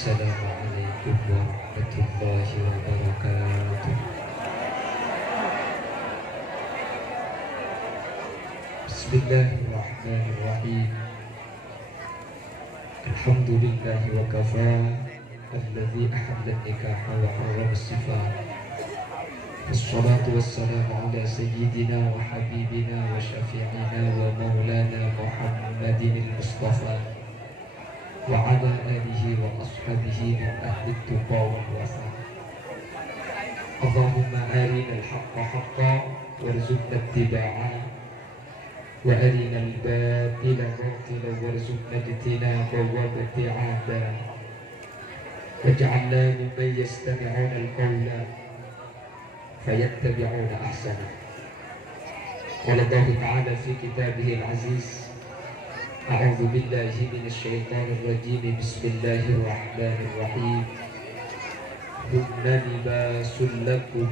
Assalamualaikum warahmatullahi wabarakatuh. Bismillahirrahmanirrahim. Alhamdulillahi wa kafa, alladzi ahalla nikaha wa harrama sifat. Wassalatu wassalamu ala sayyidina wa habibina wa syafi'ina wa maulana Muhammadin al-Mustafa wa ala alihi wa ashabihi min ahli tuqa wal wafa. Allahumma arina al-haqqa haqqan warzuqna ittiba'ah wa arina al-batila batilan warzuqna ijtinaba wa ibti'ada waj'alna mimman yastami'una al-qawla fayattabi'una ahsana. Qala Allah ta'ala fi kitabihi al-aziz, A'udzu billahi minasyaitonir rajim. Bismillahirrahmanirrahim. Hunna libasul lakum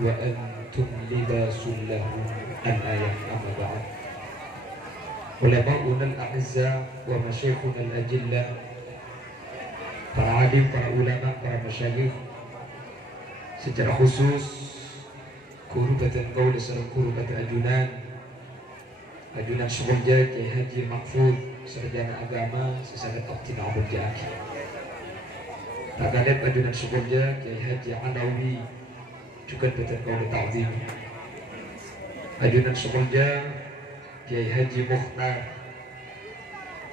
wa antum libasul lahum. Al-ayat. Amma ba'd. Ulama'una al-a'izza wa masyayikhuna al-ajilla, para alim, para ulama, para masyayikh, secara khusus Kurubatan Qaul sareng Kurubatan Ajunan Subolja Kiai Haji Mahfud, sarjana agama sesangat optina abul jaki. Tagadep Ajunan Subolja Kiai Haji Anawi, juga Batan Qaul Ta'zim. Ajunan Subolja Kiai Haji Mukhtar,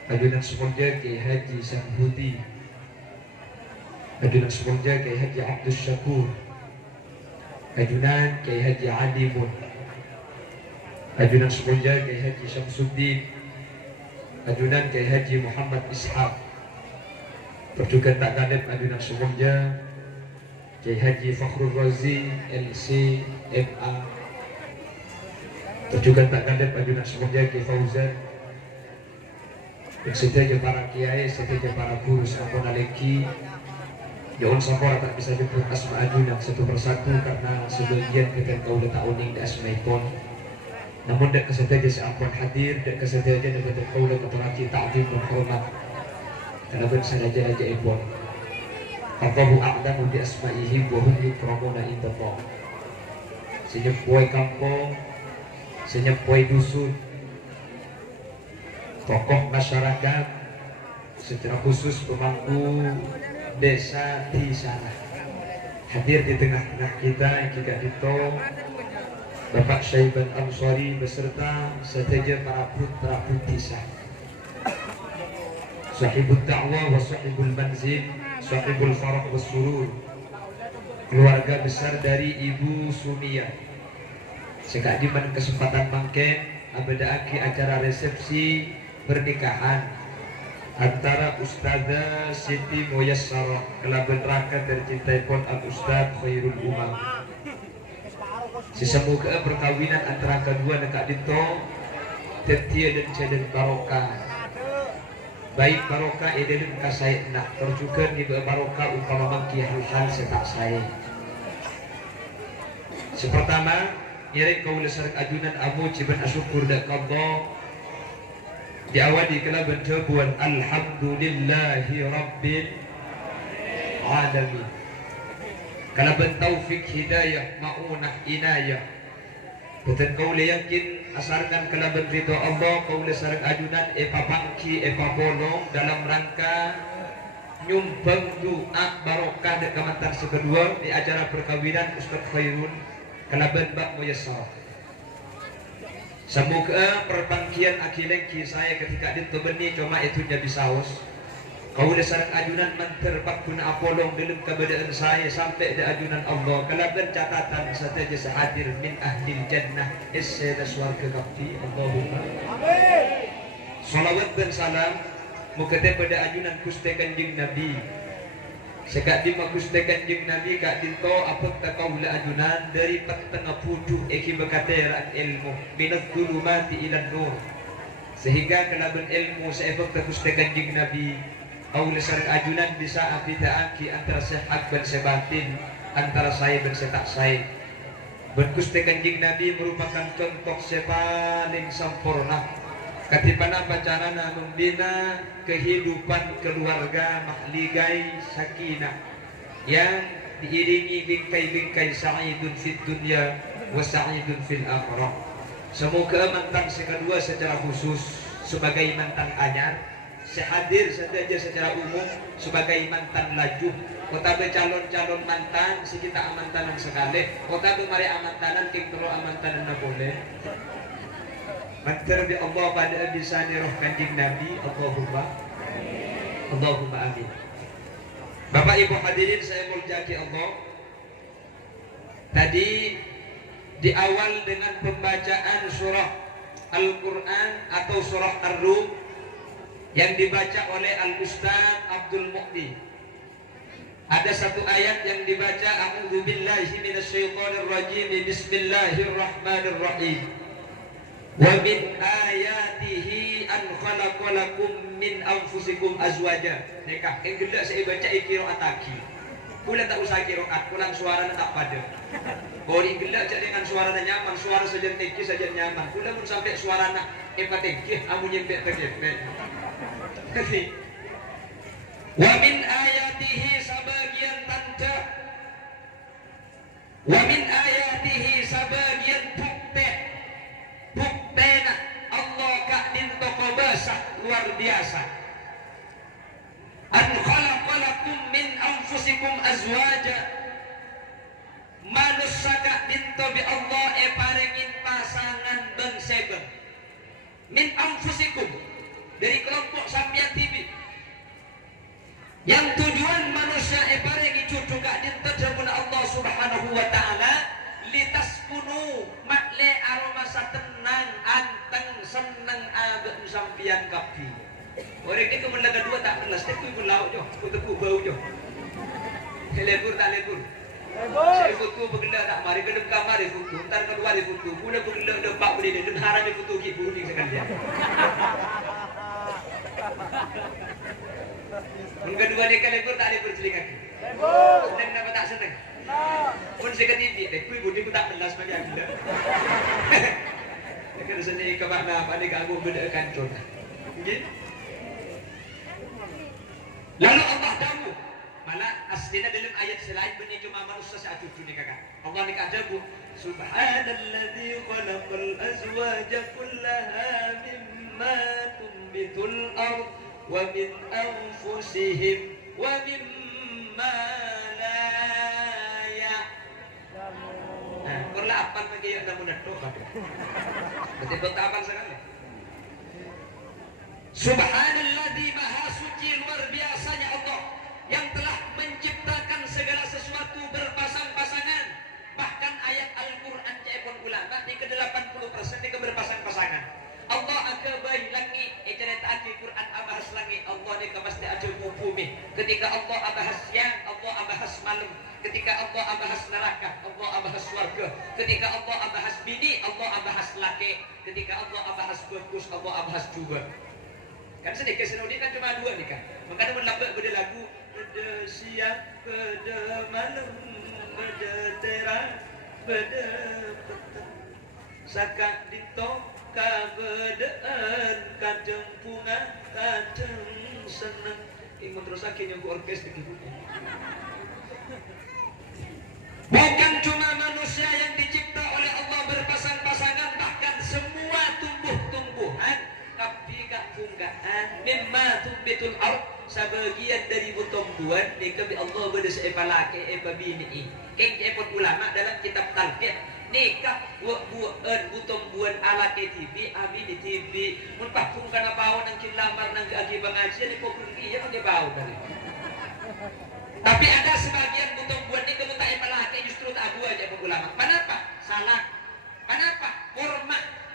Ajunan Subolja Kiai Haji Sanhudi, Ajunan Subolja Kiai Haji Abdus Syakur, Ajunan Kiai Haji Adimun, Ajunan Subolja Kiai Haji Syamsuddin, Ajunan Kiai Haji Muhammad Ishaq. Pertukan tak kadep Ajunan Subolja Kiai Haji Fakhrul Razi LC MA. Pertukan tak kadep Ajunan Subolja Kiai Fauzan. Dan setiap para kiai, setiap para guru sampun aleki, jangan sampun tak bisa disebut asma ajunan satu persatu karena sebagian kita kau letak uning di asma ipon. Namun dak kesedaja seampun hadir, dak kesedaja dapat kaulah keturaki ta'zim dan hormat. Karena ben sengaja aja ipon. Allahu a'lamu bi asma'ihi wa hum yukramuna indallah. Senyepoi kampung, senyepoi dusun, tokoh masyarakat, secara khusus pemangku desa di sana hadir di tengah-tengah kita yang kita dito Bapak Syaiban Ansari beserta seteja para putra putri desa, sahibul da'wah wa sahibul manzil, sahibul farah wa surur, keluarga besar dari Ibu Sumia. Sekadiman kesempatan mangken abadaaki acara resepsi pernikahan antara Ustazah Siti Muyassarah kelaban rakat dari cintaipun Al-Ustaz Khairul Umam. Semoga perkawinan antara kedua nekak dito tetia dan jalan barokah. Baik barokah edelun kasai nak terjukan di barokah upama mangki hal-hal setak saya. Sepertama, nyirik kaula sareng ajunan amu ciban asyukur dak Allah diawali kelaban jabuan alhamdulillahi rabbil alamin. Kalaban taufik hidayah maunah inayah. Betul kaula yakin asarkan kalaban ridho Allah kaula sareng ajunan papangki bolong dalam rangka nyumbang doa barokah dan kamantar sekedua di acara perkawinan Ustaz Khairun kalaban Mbak Muyassarah. Semoga perpangkian akilengki saya ketika ditobeni cuma itunya bisaos. Kau sareng ajunan menterpak guna apolong dalam keberadaan saya sampai di ajunan Allah. Kalaban catatan saja sehadir min ahlil jannah esseda swarga kapti. Allahumma amin. Salawat dan salam mukate pada ajunan Gusti Kanjeng Nabi. Sekak di Gusti Kanjeng Nabi kak dinto apa kaula ajunan dari petengah pudu eki bekateran ilmu minat zulumati ilan nur. Sehingga kalaban ilmu seefek Gusti Kanjeng Nabi kaula sareng ajunan bisa abitaaki antara sehat dan sebatin, antara saya dan setak saya. Ben Gusti Kanjeng Nabi merupakan contoh sepaling sempurna Katipana pacarana membina kehidupan keluarga mahligai sakinah yang diiringi bingkai-bingkai sa'idun fid dunya wa sa'idun fil akhirah. Semoga mantan kedua secara khusus sebagai mantan anyar, sehadir saja secara umum sebagai mantan laju, kota calon-calon mantan si kita amantanan sekali, kota mari amantanan king terus amantanan na boleh. Mantar bi Allah pada bisani roh kanjeng Nabi, Allahumma amin. Bapak Ibu hadirin saya mulyaki Allah. Tadi di awal dengan pembacaan surah Al-Quran atau surah Ar-Rum yang dibaca oleh Al-Ustaz Abdul Muqti. Ada satu ayat yang dibaca, A'udzubillahi minasyaitonir rajim, Bismillahirrahmanirrahim. Wa min ayatihi an khalaqalakum min anfusikum azwaja. Nekah yang gelak saya baca qiraat taki. Kula tak usah qiraat, kulang suaranya tak pada. Orang gelak cak dengan suaranya nyaman, suara saja tinggi saja nyaman. Kula pun sampai suaranya tinggi, amun nyempet terjepet. Wa min ayatihi sebagian tanda. Wa min ayatihi sebagian bukti. Buktena Allah kak dinto kobasah luar biasa. An khalaqalakum min anfusikum azwaja. Manusia kak dinto bi Allah parengin pasangan bengseben. Min anfusikum, dari kelompok sambian TV. Yang tujuan manusia parengin cucu kak dinto jabun Allah subhanahu wa ta'ala litaskunu makle aroma tenang anteng seneng abek sampian kapi. Orang itu melaga dua tak belas, tapi pun lauk jo, kuteku bau jo. Lebur tak lebur. Saya foto bergelak tak mari ke dalam kamar dia foto, ntar keluar dia foto. Pula bergelak depak boleh dia, haram dia foto gitu ni sekalian. Yang kedua dia kan lebur tak lebur celingaku. Senang dapat tak senang. Pun saya kata dia, kui budi ku tak belas bagi aku dah. Kalau sini ke makna apa ni kamu beda kancon. Okay? Lalu Allah tahu, malah aslinya dalam ayat selain benih cuma manusia saat cucu ni kakak. Allah ni kajabu, Subhanalladzi khalaqal azwaja kullaha mimma tumbitul ard wa min anfusihim wa mimma Kurla apal pagi yang namun netok pada. Betul apal sekali. Subhanalladzi maha suci luar biasanya Allah yang telah menciptakan segala sesuatu berpasang-pasangan. Bahkan ayat Al-Quran cepon ulama di ke-80% di keberpasang-pasangan. Allah akabai langi cerita Al-Quran abahas langi Allah ni pasti ada bumi. Ketika Allah abahas siang, Allah abahas malam. Ketika Allah abahas neraka, Allah abahas surga. Ketika Allah abahas bini, Allah abahas laki. Ketika Allah abahas bagus, Allah abahas juga. Kan sedikit senodi kan cuma dua nih kan. Makanya melabak pada lagu pada siang, pada malam, pada terang, pada petang. Saka dito kabedaan, kajeng punga, kajeng seneng. Imun terus akhirnya ku orkes di kibunya. Bukan cuma manusia yang dicipta oleh Allah berpasang-pasangan, bahkan semua tumbuh-tumbuhan, kapika-pungkaan, mimma tumbitul ard, sebagian dari tumbuhan dikabi Allah berdesa laki epa bini. Keng cepot ulama dalam kitab talqin nikah buat tumbuhan ala TV, abi di TV, mun pakung kana bawon nang kilamar nang agi bangaji di pokok iya kan dia bau tadi. Tapi ada sebagian tumbuhan ini kamu tak epalake justru tak abu aja ulama. Kenapa? Salak. Kenapa?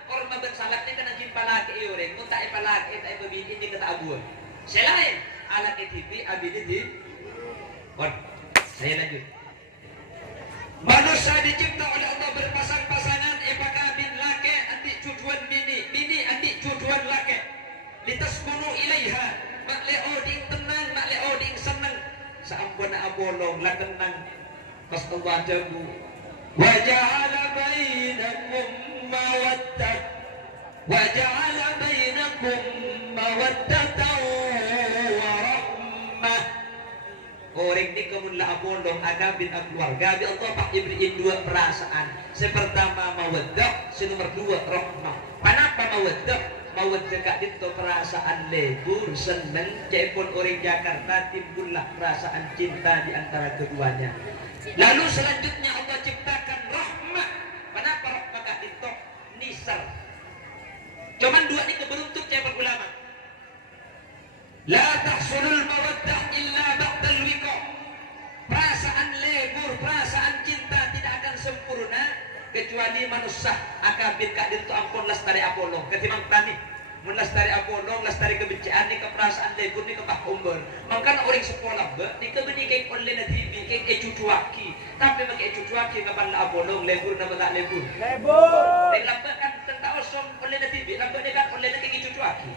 Korma bersalak ini kan jimpa laki orang. Mun tak epalake tak ebabini ini kata abu. Selain alat TV abidi di. Bon, saya lanjut. Manusia dicipta oleh Allah berpasang-pasangan epakabin laki anti cucuan bini anti cucuan laki. Litaskunu ilaiha. Makle oding tenang, makle oding senang. Saampun abolong la tenang pas Allah jago wa ja'ala bainakum mawaddah wa ja'ala bainakum bainakum mawaddatan wa rahmah. Orang ni kemunlah abondong agabin keluarga. Bi Allah pak diberiin dua perasaan. Pertama mawaddah, nomor dua rahmah. Kenapa mawaddah? Mawaddah kak itu perasaan lebur seneng. Cepon orang Jakarta timbullah perasaan cinta di antara keduanya. Lalu selanjutnya Allah ciptakan rahmah. Kenapa rahmah kak itu? Nisar. Cuman dua ini keberuntuk cepon ulama. La tahsulul mawaddah illa ba'dal wiqa. Perasaan lebur, perasaan cinta tidak akan sempurna kecuali manusia akabir kak itu ampun lestari Apollo ketimbang tani melestari Apollo lestari kebencian ni keperasaan lebur ni kepah umber makanya orang sekolah ni kebeni kek online TV kek cucuaki tapi bagi cucuaki kapan la Apollo lebur nama tak lebur dan lambat kan tentang osong online TV lambat ni kan online kek cucuaki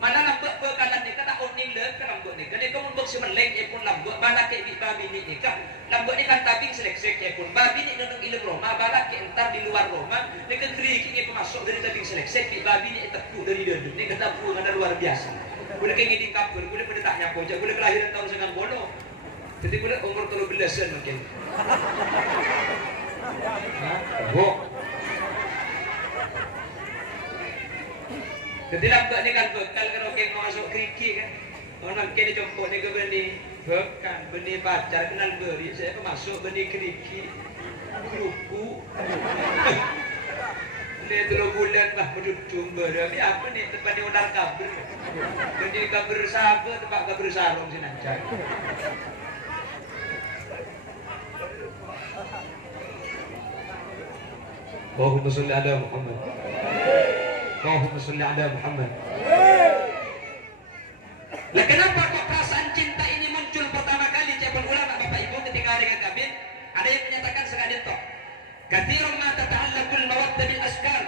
mana lambat berkalan ni kata oning le ke lambat ni kene kamu bok semeleng pun lambat mana kek bi babi ni kan lambat ni kan tabing selek-selek pun babi ni nunung ilmu Roma bala kek entar di luar Roma ni ke geri ki masuk dari tabing selek-selek bi babi ni tepu dari dendeng ni kata pu ada luar biasa boleh kek ngidi kapur boleh pada tak nyapo jak boleh kelahiran tahun 90 jadi boleh umur 13 mungkin oh jadi lambat ni kan bekal kan okey mau masuk kriki kan. Orang kini jemput ni ke benih bekan, benih pacar kenal beri. Saya ke masuk benih kriki. Grupu. Ni 3 bulan bah berduduk berami apa ni tempat ni udang kabur. Benih kabur sahabat tempat kabur sarung sinancak. Allahumma sholli ala Muhammad. Allahumma sholli ala Muhammad. Lah kenapa kok perasaan cinta ini muncul pertama kali cepon ulama Bapak Ibu ketika dengan kabin? Ada yang menyatakan sekali toh. Katsirun ma tata'allaqul mawaddah bil askar.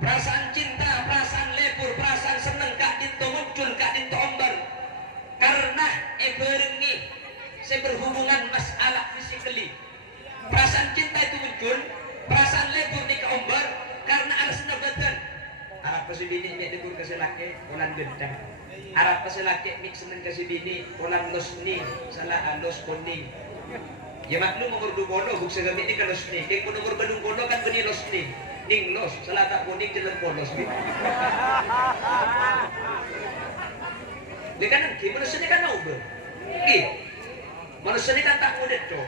Perasaan cinta, perasaan lebur, perasaan senang kak dinto muncul kak dinto ombar. Karena berengi seberhubungan masalah physically. Perasaan cinta itu muncul, perasaan lebur ni ke ombar karena alasan badan. Arab kasih bini mek debur kasih laki ulan gendang. Arab kasih laki mek seneng kasih bini ulan los ni salah los kuning. Ya maklum umur 2 kono buk segami ni kan los ni. Kek umur belum kono kan beni los ni. Ning los salah tak kuning jelek polos ni. Dekan ki manusia ni kan ubah. Ki. Manusia ni kan tak mudah tu.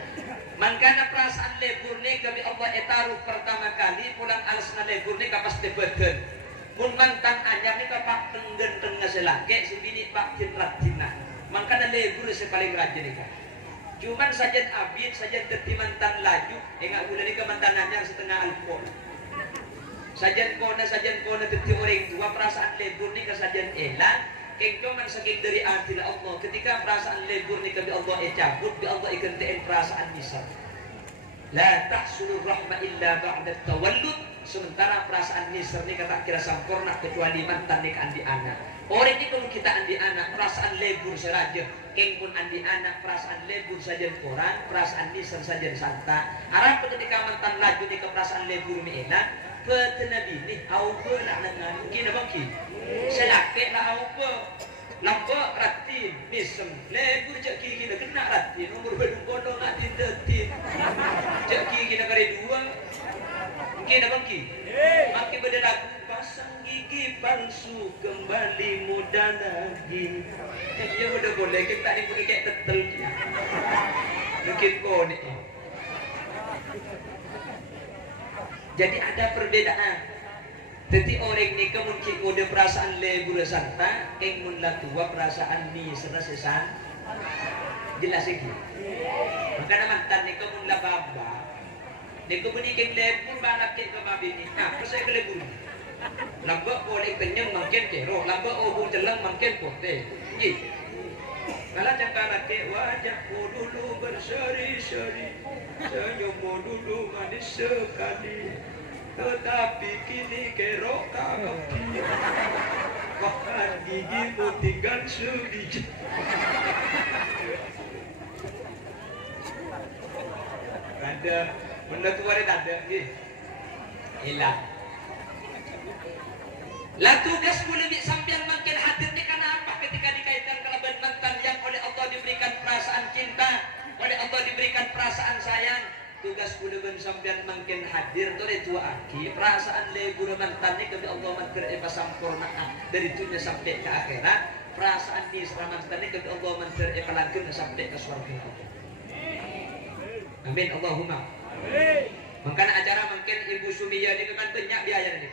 Mangkana perasaan lebur ni kami Allah etaruh pertama kali pulang alasna lebur ni kapas tebeden. Mun mantan anyam ni kapak tenggen tengah selake si bini pak tinrat tina. Mangkana lebur ni paling rajin ni kan. Cuman sajen abid sajen teti mantan laju enggak gula ni ke mantan anyam setengah alkohol. Sajen kona teti orang tua perasaan lebur ni kesajen elang. Keng cuman sakit dari hati Allah ketika perasaan lebur ni kami Allah cabut bi Allah ikentein perasaan misal. La tahsulur rahmah illa ba'da tawallud. Sementara perasaan nisar ni kata kira sempurna kecuali mantan ni andi anak. Orang ni kalau kita andi anak perasaan lebur saja. Keng pun andi anak perasaan lebur saja koran, perasaan nisar saja santa. Arab ketika mantan laju ni ke perasaan lebur ni enak. Petenabi ni aupa nak dengan mungkin abang ki. Selake lah aupa. Lampak ratin, misem, lebur cak kiki nak kena ratin, umur belum kodong nak tindatin. Cak kiki nak kare dua. Mungkin abang ki. Maki berlaku pasang gigi palsu kembali muda lagi. Ya udah boleh kita ni pun kayak tetel. Mungkin kau ni. Jadi ada perbedaan. Jadi orang ni mungkin ada perasaan lebur santa, yang mula tua perasaan ni serasesan. Jelas lagi. Maka mantan ni mula baba. Ni berikan lebur balak ke babi ni. Nah, pasal ke lebur. Lambat boleh kenyang makin teruk, lambat obong jelang makin putih. Ni. Kalau cakap ke wajahku dulu berseri-seri, senyummu dulu manis sekali. Tetapi kini kerok kaki, bahkan gigimu tinggal sebiji. Ada benda tu ada tak ada? Hilang. Lah tugas lebih sampean makin hadir ni karena apa? Ketika dikaitkan kelaban mantan yang oleh Allah diberikan perasaan cinta, oleh Allah diberikan perasaan sayang, tugas lebih sampean makin hadir tu itu aki perasaan le guru mantan ni kebi Allah mantir sampurna dari dunia sampai ke akhirat, perasaan ni selama mantan ni kebi Allah mantir langgeng sampai ke surga Allah. Amin Allahumma. Makanya acara mungkin Ibu Sumiyah ni kan banyak biaya ni.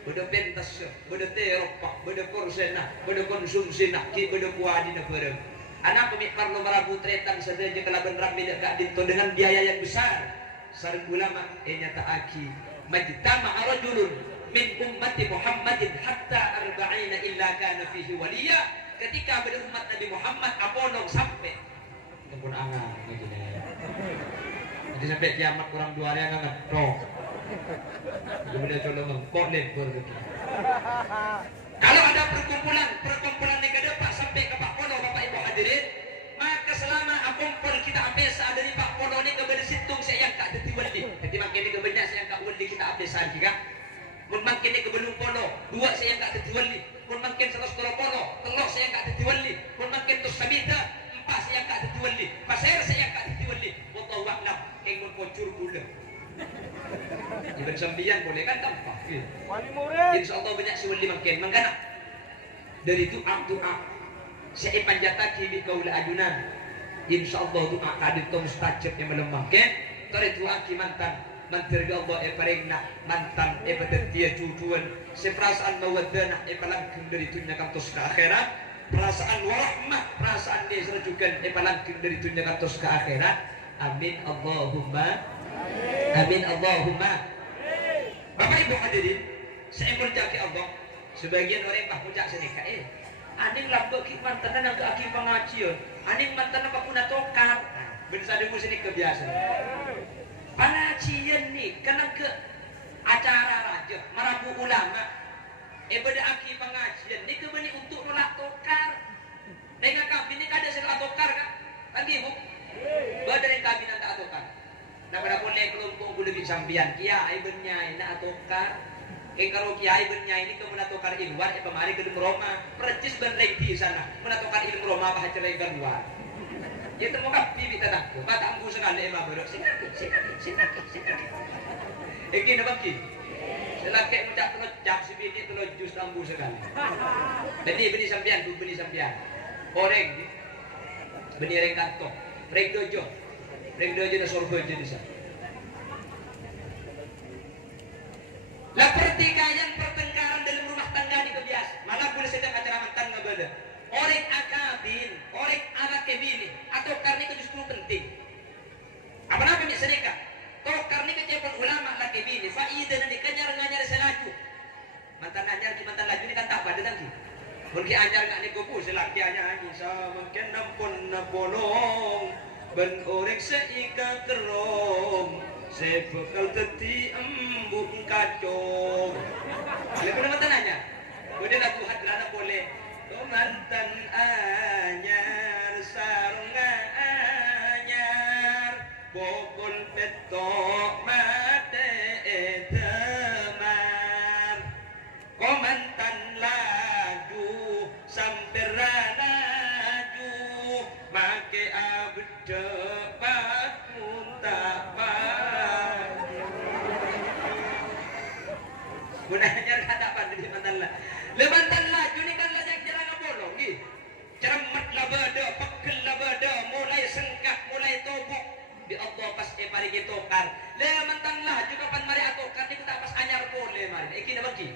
Beda pentas, beda teropak, beda korsena, beda konsumsi nak, beda kuadi nak bareng. Anak pemikir nomor Abu Tretan saja kelaban ramai tak dinto dengan biaya yang besar. Sareng ulama nyata aki majtama rajulun min ummati Muhammadin hatta arba'ina illa kana fihi waliya. Ketika pada umat Nabi Muhammad aponom sampai tempun angan begini. Jadi sampai kiamat kurang 2 hari angan ngetok. Kemudian coba mengkot lempur lagi. Kalau ada perkumpulan negara Pak sampai ke Pak Pono, Bapak Ibu hadirin, maka selama akumpul kita apesa dari Pak Pono ni kepada situng saya yang tak ada tiwali. Jadi makin ni kebanyak saya yang tak wali kita apesa juga. Mun makin ni kebelum Pono, 2 saya yang tak ada tiwali. Mun makin 100 Pono, 3 saya yang tak ada tiwali. Mun makin tu sabita, 4 saya yang tak ada tiwali. Pasir saya yang tak ada tiwali. Wallahu a'lam. Keng mun pocur pula. Ibn Sambian boleh kan tanpa wali murid. InsyaAllah banyak si wali makin mengganak dari doa saya panjata kini kaulah ajunan. InsyaAllah doa kadito mustajab yang melemahkan dari doa ki mantan menteri Allah paling nak mantan petetia cucuan seperasaan mawaddanah palanggeng dari dunia kantos ke akhirat, perasaan warahmah perasaan diserajukan palanggeng dari dunia kantos ke akhirat. Amin Allahumma amin Allahumma. Bapak Ibu hadirin, saya muncaki Allah. Sebagian orang pak muncak senika aning lambok ki mantan nang ke aki pengajian, aning mantan apa puna tokar. Ben sademu sini kebiasaan. Pengajian nih kena ke acara raja, marabu ulama. Beda aki pengajian ni kebeni untuk nolak tokar. Dengan kami ni kada sing tokar kan? Lagi Bu. Badai kami nak tokar. Nak pada boleh kelompok gula lebih sambian kiai bernyai nak atokar. Kalau kiai bernyai ini kemudian atokar ilmuwan pemari ke Roma percis benreng di sana menatokar ilmu Roma apa cerai luar. Ya temu kapi kita tak. Bata ambu sekali emang berok singkat. Iki nak bagi. Selaki muncak telojak sebiji telojus ambu sekali. Jadi beni sambian bu beni sambian. Oreng beni reng kantong, reng dojo. Reng dojo na surga je di sana. Lah pertikaian pertengkaran dalam rumah tangga ni kebiasaan. Malah boleh sedang acara mantan ngabada. Orek akabin, orek anak kebini atau karena itu justru penting. Apa nama ni sedekah? Kalau karena kecepan ulama lah kebini, faida nanti kenyar selaju. Mantan ajar di mantan laju ni kan tak pada tadi. Mungkin ajar nggak ni kupu selaki aja ni sama mungkin nampun nabolong. Ben orek seika kerong sebekal teti embuk kacong. Lepas mantan aja boleh lagu hadrana boleh mantan anyar sarung anyar bobol petok mate temar komantan laju samperan laju make debat muntabat. Gunanya kata apa di mantan lah. Lebantan laju ni kan lajak jalan bolong ni. Cermat labada, pekel labada, mulai sengkak, mulai tobok. Di Allah pas mari kita tokar. Lebantan laju kapan mari atokar ni kita pas anyar boleh mari. Iki na bagi.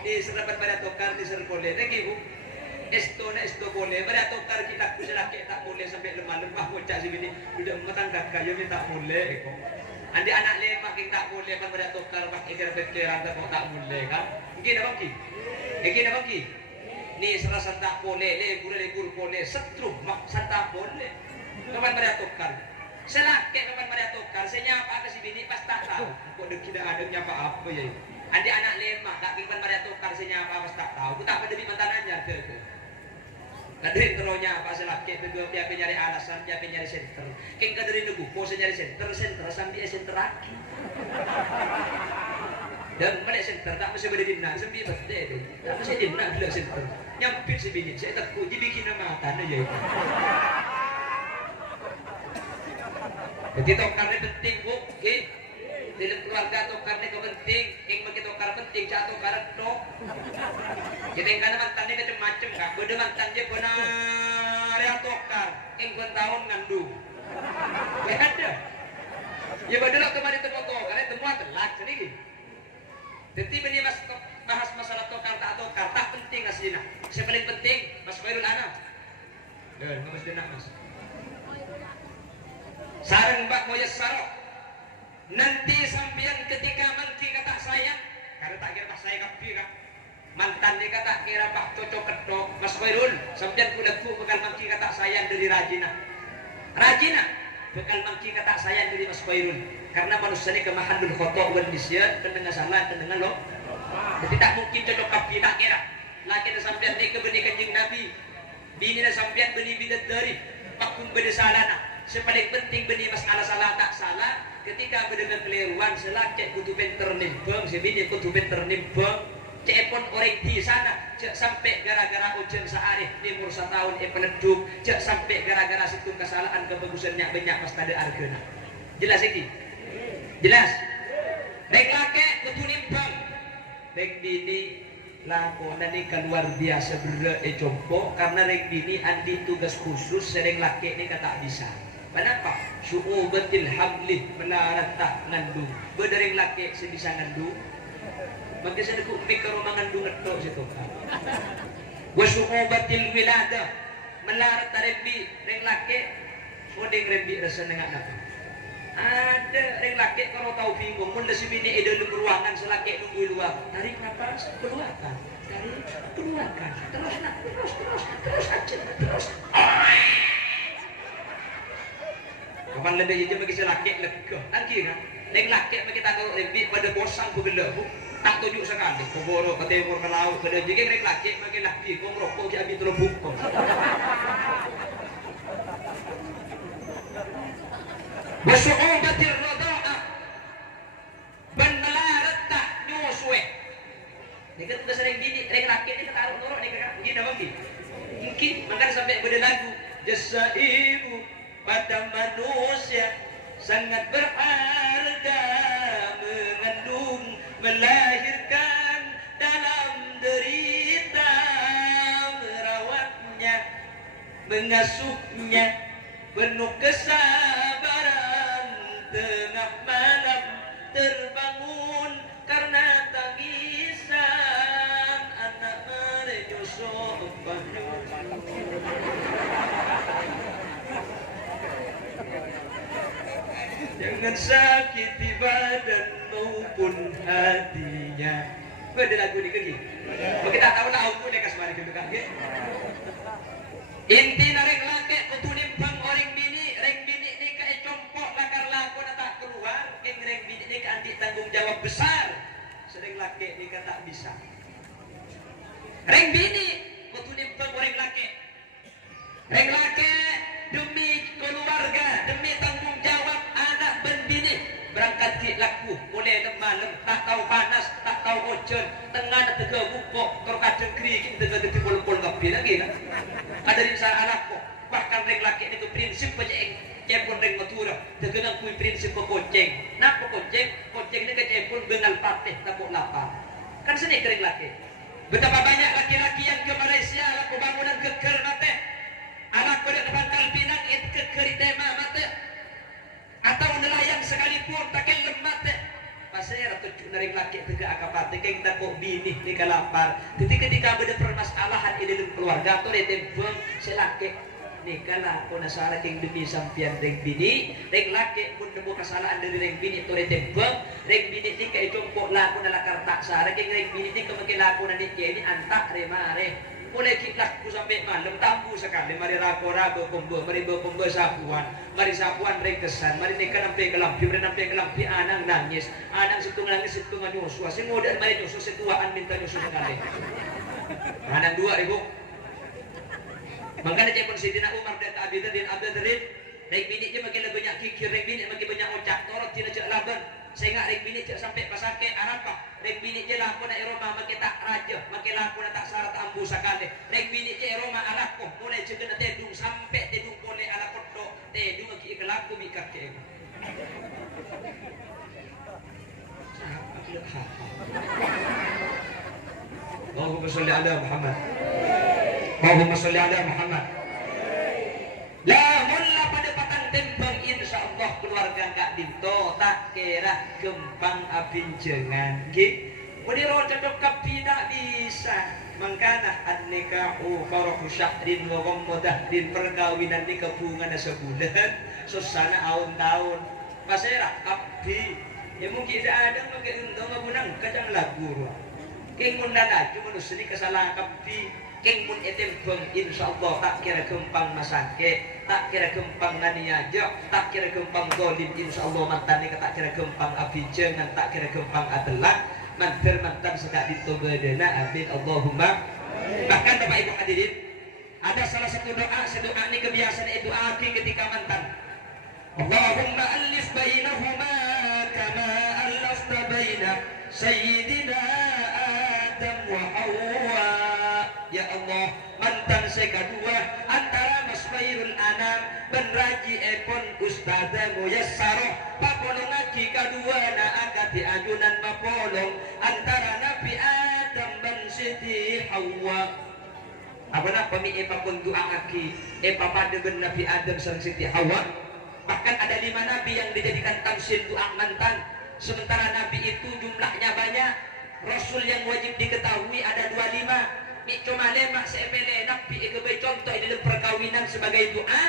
Di serapan pada tokar di ser boleh. Lagi Bu. Esto boleh, pada tokar kita kuselaki tak boleh sampai lemah bocah sini udah matangkat kayu ni tak boleh kok. Andi anak lemah kita tak boleh kan pada tokar pakai kerbekeran tak boleh kan. Mungkin apa ki? Mungkin apa ki? Ni serasa tak boleh, legur boleh, setrum maksa tak boleh. Kapan pada tokar? Selaki kapan pada tokar? Saya nyapa ke sini pas tak tahu. Kok tidak ada nyapa apa ya? Andi anak lemah tak kapan pada tokar saya nyapa pas tak tahu. Aku tak pada di mantan aja ke. Kadang teronya apa selaki berdua pihak nyari alasan, pihak nyari center. Keng kadari nugu, mau nyari center sambil center lagi. Dan balik center tak mesti boleh dinnak sembi betul itu. Tak mesti dinnak bila center. Nyampit sebiji saya takut dibikin nama makan aja itu. Jadi tokarnya penting bu, okay? Dalam keluarga tokarnya itu penting. Yang bagi tokar penting, cak tokar itu. Jadi yang karena mantannya macam-macam kak. Beda mantannya benar yang tokar. Yang pun tahun ngandung. Beda. Ya beda kemarin itu foto, karena temuan telak sendiri. Jadi ini mas bahas masalah tokar tak penting aslinya. Yang paling penting Mas Khairul Anam. Dan Mas Denak Mas. Sarang Mbak Moyes Sarok. Nanti sampean ketika mangki kata sayang, karena tak kira tak sayang kapi kan. Mantan dia kata kira pak cocok ketok Mas Khairul. Sampean kudaku bekal mangki kata sayang dari Rajina. Rajina bekal mangki kata sayang dari Mas Khairul. Karena manusia ini kemahandul khotok wan nisyan, kendengar salah, kendengar lo. Jadi tak mungkin cocok kapi tak kira. Laki sampean ni kebeni kanjeng Nabi. Bini sampean beni bidadari. Pakum beda salah nak. Sepaling penting beni masalah salah tak salah. Ketika berdengar keliruan selakit kutuben ternimbang, sebini kutuben ternimbang. Cek pun orang di sana. Cek sampai gara-gara ujian searif timur setahun peleduk. Cek sampai gara-gara situng kesalahan kebagusannya banyak pas tada argana. Jelas ini? Jelas? Baik laki kutu nimbang. Baik bini lakonan ini kan luar biasa berjompo karena rek bini andi tugas khusus sering laki ini kata bisa. Kenapa? Syu'ubatil hamlih melarat tak ngandung. Berdering laki sebisa ngandung. Maka saya dukung mikir rumah ngandung ngetok situ. Wa syu'ubatil wiladah melarat tak rembi reng laki. Odeng rembi rasa nengak napa. Ada reng laki kalau tahu bingung mun si bini ada di ruangan selaki nunggu luar. Tarik nafas, keluarkan. Tarik, keluarkan. Terus nak, terus aja, terus. Kapan leda aja bagi selaki lega. Lagi kan? Reng laki bagi tak tahu rembi pada bosan ku bela bu. Tak tujuk sekali. Koboro ke timur ke laut ke jeng reng laki bagi laki kau merokok ki abi terus buka. Wasu'ubatir radha'ah ban melarat tak nyusue. Ini kan udah sering bini, reng laki ini ketaruh norok nih kakak. Begini apa mungkin? Mungkin, makanya sampai beda lagu. Jasa ibu pada manusia sangat berharga, mengandung, melahirkan dalam derita, merawatnya, mengasuhnya, penuh kesabaran, tengah malam terbangun karena tangisan anak menyusup. Jangan sakiti badan maupun hatinya. Beda lagu ni kegi. Kita tahu lah aku ni kasih balik juga. Inti nareng laki kutu nimbang orang bini, reng bini ni kai compok lakar laku na tak keluar, keng reng bini ni ka andi tanggung jawab besar. Sering laki ni ka tak bisa. Reng bini kutu nimbang orang laki. Reng laki demi keluarga, demi tanggung jawab anak ben bini berangkat ki laku mulai malam tak tahu panas, tak tahu hujan, tengah tega bukok, terkadang kering tega tegi pol-pol kapi lagi kan. Ada di sana anak kok bahkan reng laki itu prinsip penyeng cepon reng matura terkenang kui prinsip pekoceng nak pekoceng ini ke cepon bengal pateh tapok lapar kan seni reng laki. Betapa banyak laki-laki yang ke Malaysia laku bangunan keker mate anak pada Pangkal Pinang itu keker tema mate atau nelayan sekalipun takin lemate pasnya ratu narik laki tegak akapate keng takok bini ni kalapar. Ketika ada permasalahan di dalam keluarga tu dia tembang selaki ni kala ko nasara keng demi sampian reng bini reng laki pun nemu kesalahan dari reng bini tu dia tembang reng bini ni kay compok laku na lakar tak sara keng reng bini ni kemaki laku na ni ini antak remare mulai kita ku sampai malam tampu sekali mari rago-rago kombo mari kombo sapuan mari sapuan rekesan mari nikah nampai kelampi anang nangis anang situng nangis situng nyusua si modern mari nyusua setuaan minta nyusua sekali anang 2000 makanya cepon Sidina Umar dan Abi Dharin rek bini dia makin banyak kikir rek bini makin banyak ocak torot tidak cek laban Sehingga rek bini cek sampai pasake Arafah, rek bini cek laku na Roma makita raja, makilaku na tak syarat ambu sakale. Rek bini cek Roma alakoh, mulai cek na tedung sampai tedung pole alakot do, tedung aki ikelaku mikak cek. Allahumma sholli ala Muhammad. Allahumma sholli ala Muhammad. Lamun lah pada patang tempeng insyaallah keluarga gak dinto tak kira gempang abinjengan nggih. Muni ro cocok tidak bisa. Mangkana an-nikahu farahu syahrin wa ghammadah din perkawinan di kebungan sebulan susana tahun. Pasera abdi ya mungkin ada mungkin untuk ngabunang kadang lagu. King mun laju manusia kesalahan abdi king mun etempeng insyaallah tak kira gempang masake. Tak kira gempang nganiaja, tak kira gempang dolim insyaallah mantan ni tak kira gempang abijengan, tak kira gempang adalah mantan sekak ditobedena amin Allahumma. Bahkan Bapak Ibu hadirin, ada salah satu doa ini kebiasaan itu aki ketika mantan. Allahumma alif bainahuma kama alafta baina sayyidina Adam wa Hawa. Ya Allah, mantan saya kedua antara Masmairul Anam ben Raji Epon Ustadz Muyassaro papolong aki kedua na akati ajunan mapolong antara Nabi Adam dan Siti Hawa. Apa nak pemi epa pun doa aki epa pada ben Nabi Adam dan Siti Hawa. Bahkan ada 5 nabi yang dijadikan tamsil doa mantan. Sementara nabi itu jumlahnya banyak. Rasul yang wajib diketahui ada 25. Ni cuma lemak sepele nabi sebagai contoh di dalam perkawinan sebagai doa.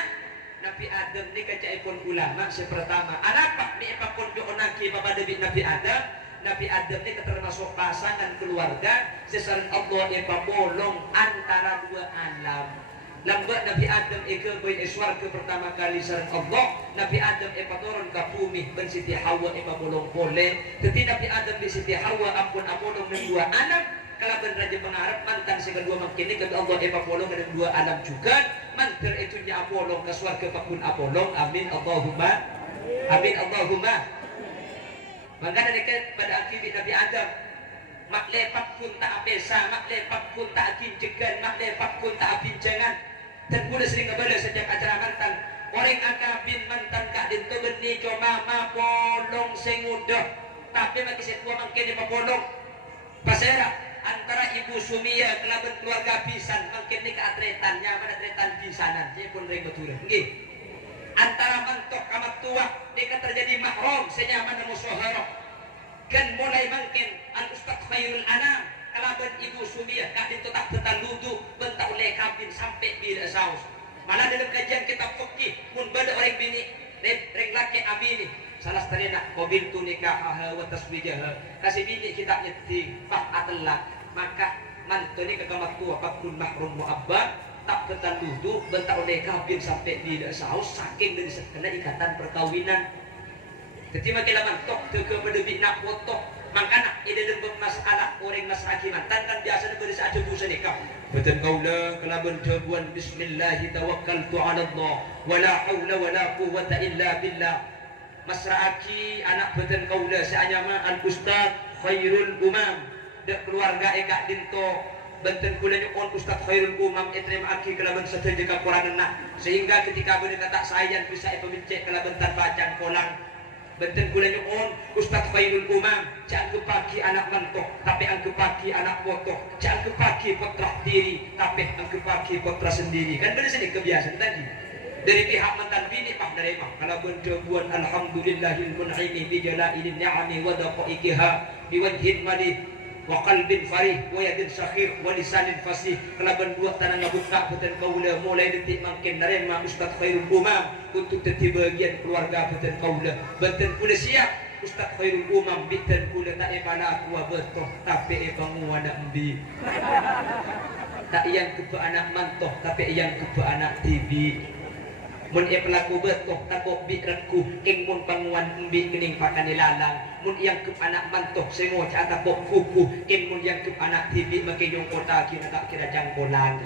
Nabi Adam ni kacaipun ulama sepertama. Apa ni apa pun onaki pada Nabi Adam. Nabi Adam ni termasuk pasangan keluarga sesaran Allah yang bolong antara dua alam. Lambat Nabi Adam eka boy eswarga pertama kali sareng Allah. Nabi Adam turun ke bumi ben Siti Hawa bolong boleh. Tetapi Nabi Adam di Siti Hawa ampun-ampun dua alam. Kalau raja pengarap mantan si kedua makin ini kedua Allah bolong dan dua alam juga. Mantan itu nya bolong ke swarga pakun bolong. Amin Allahumma. Amin Allahumma. Maka dari pada akhir Nabi Adam mak lepak pun tak apesa, mak lepak pun tak kincegan, mak lepak pun tak bincangan. Dan kuda sering ngebalas setiap acara mantan. Orang akabin mantan kak dinto geni cuma mapolong sengudah. Tapi makin setua makin ni mapolong. Pasera antara Ibu Sumia kelaban keluarga pisan makin ni keatretan nyaman atretan pisanan. Dia pun ring betul. Nggih. Antara mantok kamat tua dia terjadi mahram senyaman musoharah. Kan mulai makin an Ustaz Khairul Anam kalaban Ibu Sumia kak dinto tak tertaludu bentak oleh kabin sampai bila saus. Malah dalam kajian kitab fikih mun bada orang bini reng laki abini salah starina qabil tu nikah wa taswijah kasih bini kita nyeti fa'atallah maka mantu ni kekamat tua pakun mahrum mu'abbad tak tertaludu bentak oleh kabin sampai bila saus saking dari kena ikatan perkawinan. Jadi makin mantok kepada bina foto makana ide dalam masalah orang masalah mantan kan biasa diberi saja dosa nikah. Betul kaulah kelaban jawaban bismillah tawakkaltu ala Allah wala haula wala quwwata illa billah. Masra'aki anak betul kaulah seanyama al Ustaz Khairul Umam dak keluarga eka dinto benten kula nyukon Ustaz Khairul Umam terima aki kelaban setuju ka Quran sehingga ketika berkata sayang bisa pemencet kelaban tanpa bacaan kolang. Benten kula nyuon Ustaz Khairul Umam jangan kepaki anak mentok tapi ang kepaki anak botok jangan kepaki putra diri tapi ang kepaki putra sendiri kan benar sini kebiasaan tadi dari pihak mantan bini pak nerima kalau bentuan alhamdulillahil mun'imi bi jala'il ni'ami wa daqaiqiha bi wajhin mali wa qalbin farih wa yadin sakhir wa lisanin fasih kalau berdua tanah ngabuka beten kaula mulai detik makin nerima Ustaz Khairul Umam untuk teti bagian keluarga beten kaula beten kula siap Ustaz Khairul Umam beten kula tak epana aku betul tapi ebangu anak embi tak yang ke anak mantoh tapi yang ke anak TV mun ia pelaku betul takut bikranku king mun panguan embi kening pakan ilalang mun yang ke anak mantoh semua cak takut kuku king mun yang ke anak TV makin yung kota kira tak kira jangkolan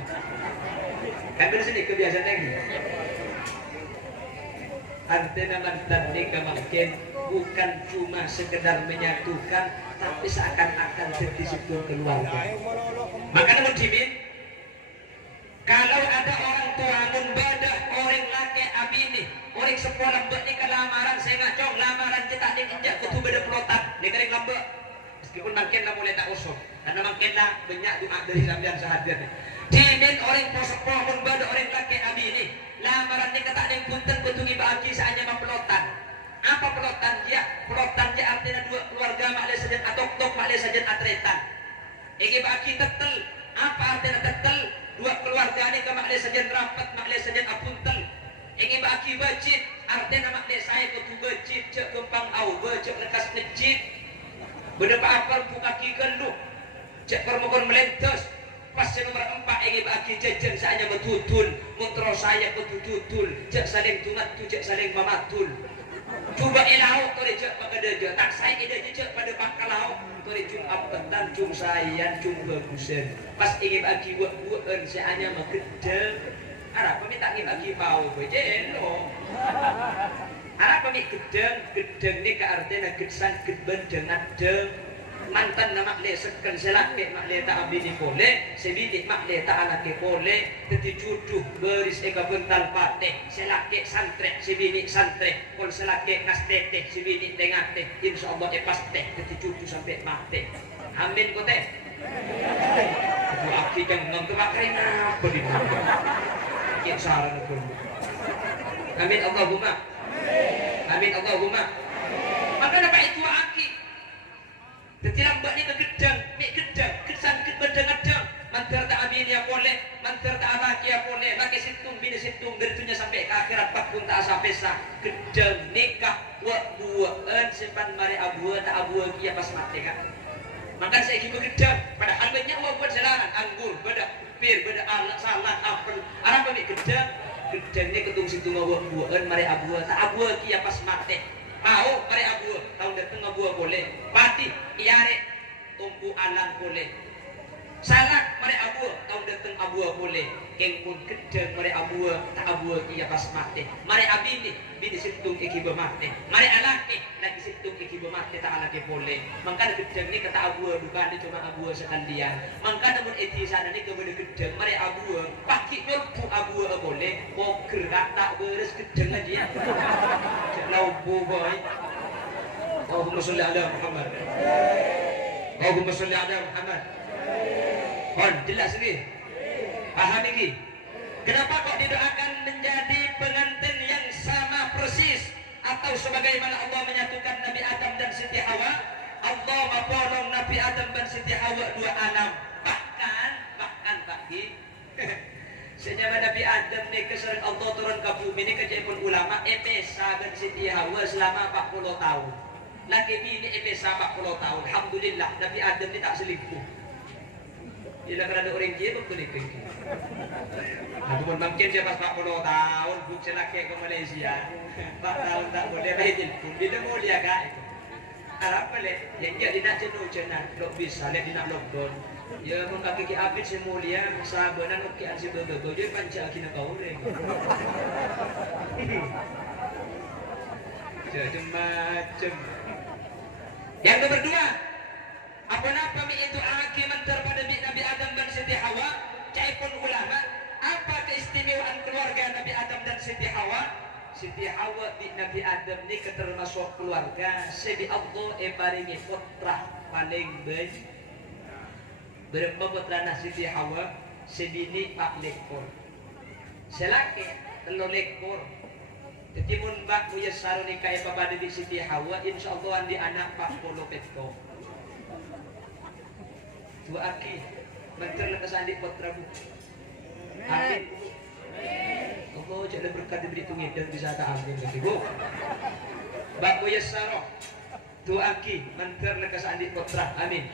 kan benar sini kebiasaan lagi antena mantan nikah makin bukan cuma sekedar menyatukan, tapi seakan-akan jadi sebuah keluarga. Makanya muslimin, kalau ada orang tua membadah orang laki abini, orang sekolah bernikah lamaran, saya ngacong lamaran kita diinjak kutu beda pelotak, dikering lambek, meskipun makin lah boleh tak usuk, karena makin lah banyak doa dari sambian sehadir. Dimin orang sekolah membadah orang laki abini, lamaran kita tak ada punten kutungi bagi saanya pelotan. Apa pelotan dia? Pelotan dia artinya dua keluarga makle sajen atau tok makle sajen atretan. Egi bagi tetel. Apa artinya tetel? Dua keluarga ini ke makle sajen rapat, makle sajen apuntel. Egi bagi bajit artinya makle saya kutu bajit cek gempang au cek lekas nejit. Berapa apar buka kaki genduh. Cek permukun melentos. Pas nomor 4 egi bagi jajan saanya betutul. Montro saya betutul. Cek saling tunat tu cek saling mamatul. Coba elau tore cek pagadejo tak saya ide cek pada pakalau tore cum apetan cum sayan cum bagusen pas ingin bagi buat seanya mah gedeng arah peminta ingin bagi mau bejeno arah pemik gedeng ni ke artinya gedsan gedben dengan deng mantan nama le seken selake mak le tak abini boleh sebini mak le tak anake boleh teti juduh beris eka bental pateh selake santrek sebini santrek kol selake kas teteh sebini tengate insyaallah pas teh teti juduh sampai mate amin ko teh aku aki kang nongkebakarin apa di mana kek saran ko amin Allahumma amin Allahumma maka apa itu aki jadi lambat ni gedang, mik gedang, kesan gedang gedang. Mantar tak abin ya boleh, mantar tak laki ya boleh. Laki situng, bini situng, gertunya sampai ke akhirat pak pun tak sampai sah. Gedang nikah, buat simpan mari abu tak abu kia pas mati kan. Maka saya ikut gedang, padahal banyak buat jalanan, anggur, beda pir, beda alat, salad, apel. Arab mik gedang, gedang ni ketung situng buat mari abu tak abu kia pas mati. Mau mari abu tahun datang abu boleh pati iare tumpu alang boleh salak mari abu tahun datang abu boleh kengpun gedeng mari abu tak abu kia pas mati mari abini bini situng iki mati mari alaki lagi situng iki mati tak alaki boleh mangka gedeng ni kata abu bukan cuma abu sekalian mangka namun eti sana ni kepada gedeng mari abu paki nyolpu abu boleh poker kata beres gedeng lagi ya laubu boy Allahumma sholli ala Muhammad Allahumma sholli ala Muhammad kon jelas ni paham ini kenapa kok didoakan menjadi pengantin yang sama persis atau sebagaimana Allah menyatukan Nabi Adam dan Siti Hawa Allah mapolong Nabi Adam dan Siti Hawa dua anak bahkan bagi senyama Nabi Adam ni keserang Allah turun ke bumi ni kejadian ulama Epesa dan Siti Hawa selama 40 tahun laki bini Epesa 40 tahun Alhamdulillah Nabi Adam ni tak selingkuh bila kerana orang dia betul itu namun mungkin dia pas 40 tahun buk selaki ke Malaysia 4 tahun tak boleh baik pun bila mulia kak itu harap boleh yang dia tidak jenuh jenak lok bisa lihat dia nak lockdown ya mun kaki abid si mulia sabanan oke si bego dia panca kina kau deh macam yang nomor 2 apa napa itu akibat terhadap Nabi Adam dan Siti Hawa caipun ulama apa keistimewaan keluarga Nabi Adam dan Siti Hawa Siti Hawa di Nabi Adam ni termasuk keluarga sebi Allah paringi putra paling baik berapa putra Siti Hawa sebini 4 lekor selaki 3 lekor jadi mun bak muyassar nikah pada di Siti Hawa insyaallah andi anak 40 petko dua aki mencer lekas andi putra bu amin Allah jangan berkat diberi tunggu dan bisa tak amin bu bak muyassar dua aki mencer lekas andi putra amin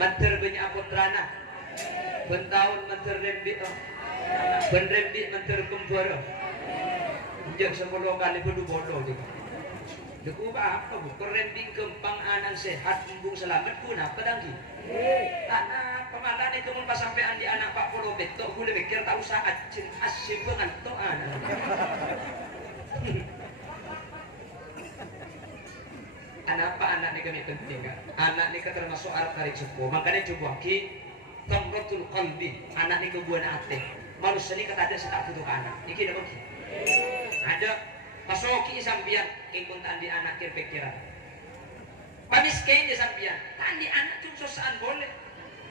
mencer banyak putrana bentahun mencer rembi benrembi mencer kembara jangan 10 kali kudu bodoh juga Duku apa bu? Kerembing kempang anan sehat embung selamat kuna pedangki. Tanah pemalan itu mun pas sampean di anak 40 betok boleh mikir tak usah acin asyik pengantoan. Anak apa anak ni kami penting kan? Anak ni termasuk arah tarik sepuh. Makanya coba ki tamratul qalbi. Anak ni kebuan hati. Manusia ni kata ada setak butuh ke anak. Iki dah bagi. Ada pasoki sambian kengkun tandi anak kira-kira. Pamiskin dia sambian. Tandi anak cuma sosaan boleh.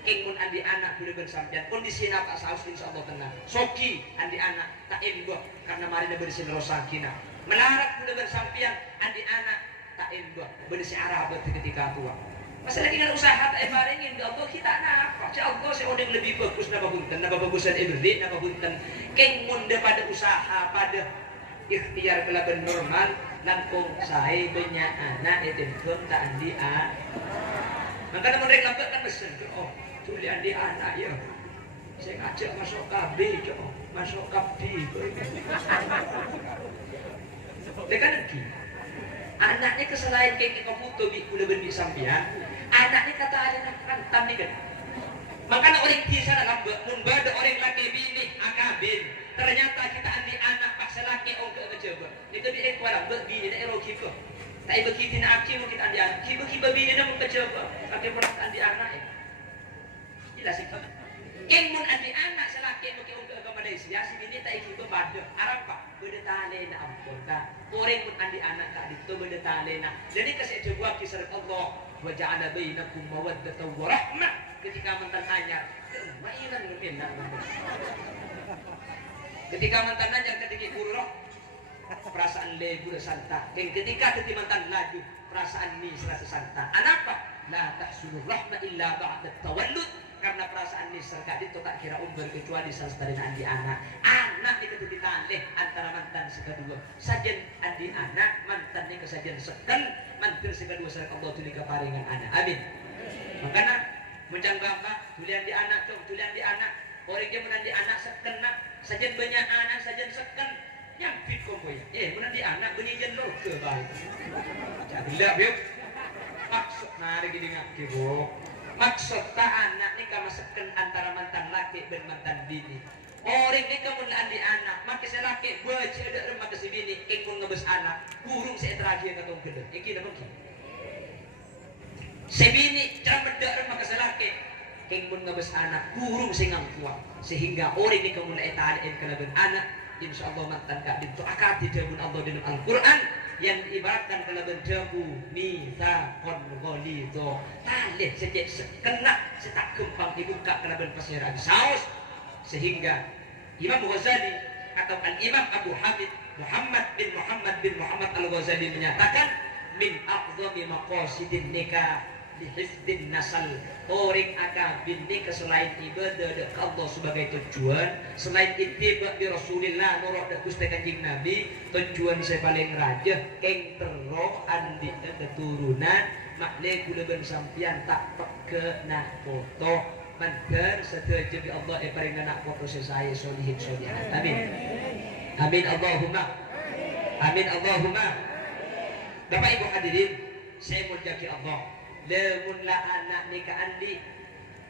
Kengkun andi anak boleh bersambian. Kondisi nak saus insyaallah tenang. Soki andi anak tak embo karena mari dah bersin rosakina. Melarat boleh bersambian andi anak tak embo berisi arah ketika tua. Masalah dengan usaha tak barengin ke Allah kita nak. Insya Allah saya odeng lebih bagus napa punten napa bagusan ibrit napa punten keng munda pada usaha pada ikhtiar kelaban normal langkung saya banyak anak itu pun tak andi anak. Maka mereka lambat kan pesen oh tuli andi anak ya. Saya ngajak masuk KB jo masuk KB. Dekat lagi. Anaknya kesalahan kayak komputer bi udah berbi sampian. Anaknya kata ada nak rantam ni kan. Makanya orang kisah dalam mun bada orang laki bini akabin. Ternyata kita andi anak paksa laki orang ke coba. Ni ke dia kuara bini dah ero kipo. Tai begitu nak aki kita andi anak. Kipo bini dah mun coba. Pakai pernah andi anak. Jelas itu. Keng mun andi anak selaki mun ke ke Malaysia si bini tak ikut bada. Arab pak beda tale nak ampun ta. Orang pun andi anak tak itu beda tale nak. Jadi kasih coba kisah Allah wa ja'ala bainakum mawaddatan wa rahmah ketika mantan anyar. Mainan ngeminang. Ketika mantan anyar ketika kurang perasaan lebu santa. Ketika mantan laju perasaan ni serasa santa. Anapa? La tahsulu rahmah illa ba'da tawallud. Karena perasaan ini serta itu tak kira umur kecuali sastari andi anak. Anak itu ditalih antara mantan sekedua. Sajen andi anak mantan ini kesajian seken mantan sekedua serta Allah tuli keparingan anak. Amin. Makanya mencang bapak tulian di anak tuh tulian di anak. Orang yang menandi anak seken nak sajen banyak anak sajen seken nyampit kompoy. Menandi anak bunyi jen lo ke baik. Jadi lah biuk. Maksud nari gini ngaki bu. Maksud tak anak ni kamu seken antara mantan laki dan mantan bini. Orang ni kamu andi anak, maka saya laki baca ada rumah ke si bini, kengkong ngebes anak, burung saya terakhir katong kedua. Iki dah mungkin. Si bini cara beda rumah ke si laki, kengkong ngebes anak, burung saya ngangkuat. Sehingga orang ni kamu etaliin kelaban anak, insya Allah mantan kak dintu akad di dalam Allah dalam Al-Quran. Yang diibaratkan kelaban jabu mithaqon ghalidho talih sejak sekena setak gempang dibuka kelaban pasirah saus sehingga Imam Ghazali atau Al-Imam Abu Hamid Muhammad bin Muhammad Al-Ghazali menyatakan min a'zami maqasidin nikah dihifdin nasal. Orang akabin nikah selain ibadah ke Allah sebagai tujuan, selain ittiba bi Rasulillah nurut dak Gusti Kanjeng Nabi, tujuan saya paling raja keng tero andi keturunan makle kula ben sampian tak peke nak foto manten setuju bi Allah paring anak foto saya solihin solihat. Amin. Amin Allahumma. Amin Allahumma. Bapak Ibu hadirin, saya mau jaki Allah. Lemun la anak nikah andi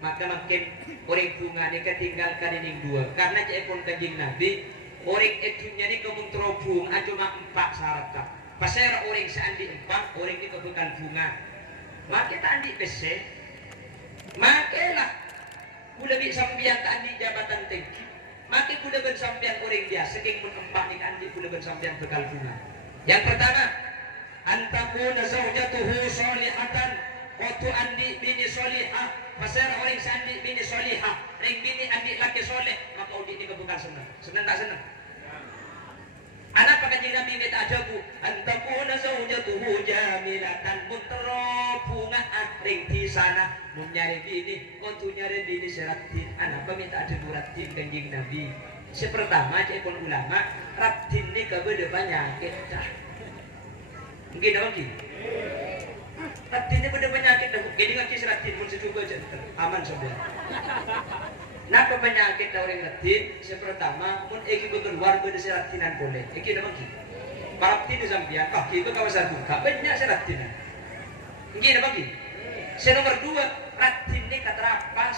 maka makin orang bunga nikah tinggalkan ini dua karena cepon Kanjeng Nabi orang etunya ni kemun terobung cuma 4 syarat pasal orang seandi 4 orang ni kebukan bunga maka kita andi pese makalah kuda bi sambian tak andi jabatan tinggi maka kuda bersambian orang biasa keng mun 4 nikah andi kuda bersambian bekal bunga. Yang pertama antakuna zaujatuhu sholihatan. Waktu andi bini solihah, pasal orang sandi bini solihah, ring bini andi laki soleh, maka udi ini bukan senang. Senang tak senang? Anak pakai Kanjeng Nabi minta ajabu, antakuna zaujatuhu jamilatan muntero bunga ring di sana, mun nyari bini, untuk nyari bini seratin. Anak minta ajabu ratin Kanjeng Nabi. Sepertama cepon ulama, ratin ini kebetulan penyakit dah. Mungkin apa mungkin? Ratin ini benda penyakit dah. Kini ngaji seratin pun secuba je aman saudara. Napa penyakit orang ratin? Sepertama, mun eki keluar benda seratinan boleh. Eki dah mungkin. Paratin sampian, kaki itu kawasan buka banyak seratinan. Mungkin dah mungkin. Nomor 2, ratin ini katerapas.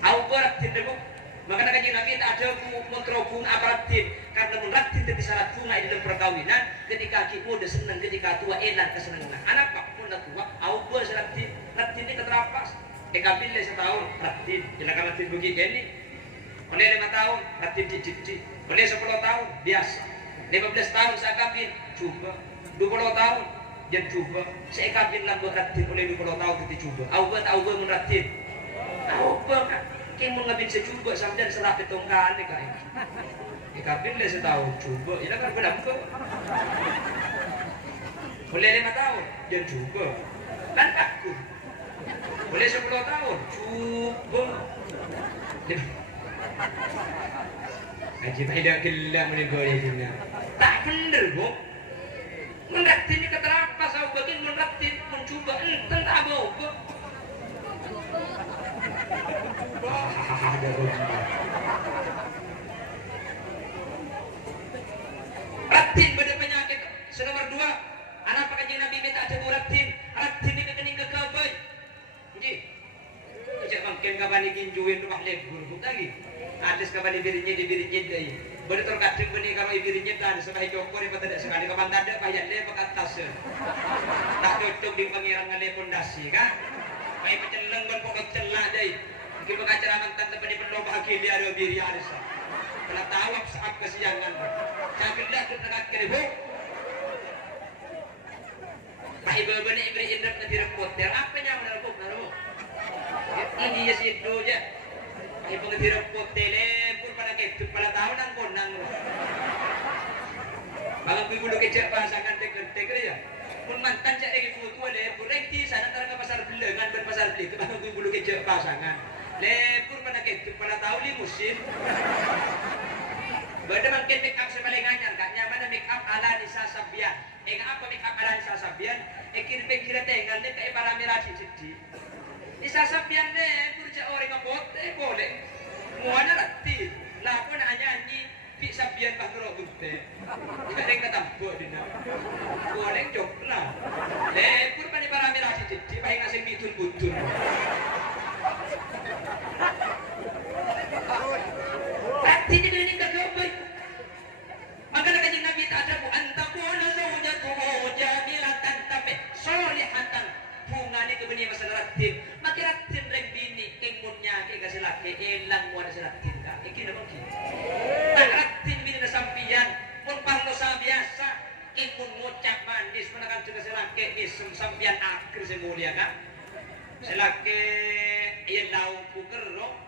Au ratin demu Makanya kanjeng Nabi tak ada kontrol bunga aparatin karena menraktin jadi syarat bunga di dalam perkawinan. Ketika kimu udah seneng, ketika tua enak kesenangan. Anak pak pun udah tua, awal seraktin, raktin ini keterapas. Kapil setahun raktin, jelaskan raktin begini. Oleh 5 tahun raktin cicit, oleh 10 tahun biasa. 15 tahun saya kapil coba, 20 tahun jangan coba. Saya kapil lah buat raktin oleh 20 tahun kita coba. Awal menraktin, awal kan. Kau mau ngambil secoba sampai serap petongkan ni kan? Kapil le setahun coba, ini kan berdampak. Boleh 5 tahun, jangan coba. Kan takut. Boleh 10 tahun, coba. Haji tidak gelap menegurnya juga. Tak benar bu. Menraktin ini keterapa saya bagian menraktin mencoba entah tak mau bu. Raktin beda penyakit. Nomor 2, anak kanjeng Nabi minta ada raktin. Raktin ini kening kekabai. Nggih. Cek mungkin kapan dikinjuin rumah lebur lagi. Ada kapan dibirinya deui. Beda terkadang benih kalau ibirinya kan sebagai jokor yang tidak sekali kapan ada payah le pakai tas. Tak cocok di pangeran ngale pondasi kan. Pai peceleng ban pokok celak deui. Mungkin pengacara mantan teman perlu bahagia dia ada diri arisa. Kena tawab saat kesiangan. Jangan dah terdekat keribu. Pak ibu benih ibri indra nanti repot. Apa yang menerpuk naruh? Lagi ya situ je. Pak ibu nanti repot telepon pada ketut pada tahun dan konang. Kalau ibu lu kecek pasangan tek ya. Pun mantan cak lagi foto le, berhenti sana antara ke pasar belengan dan pasar beli. Kalau ibu lu kecek pasangan. Lepur pada ketut pada tahu li musim. Bada makin make up sebalingannya, tak nyaman make up ala Nisa Sabian. Apa make up ala Nisa Sabian? Kira tinggal ni kayak para merah cici. Nisa Sabian le, kurja orang ngabot, boleh. Muana rati, lakon hanya nyanyi. Pi Sabian pahro bunte. Jika dia kata buat dina. Boleh jok lah. Lepur pada para merah cici, paling ngasih bitun. Rati di dunia kagak. Maka kanjeng Nabi tak ada bu antakuna zawjatuhu jamilatan tapi solihatan. Hungane ke benih masalah ratin. Maka ratin reng bini kemunnya ke kasih laki elang mu ada ratin ka. Iki nama ki. Tak ratin bini na sampian pun parlo sa biasa. Kemun ngucap manis menakan juga selaki isem sampian akhir semulia ka. Selaki ia laung pukerro.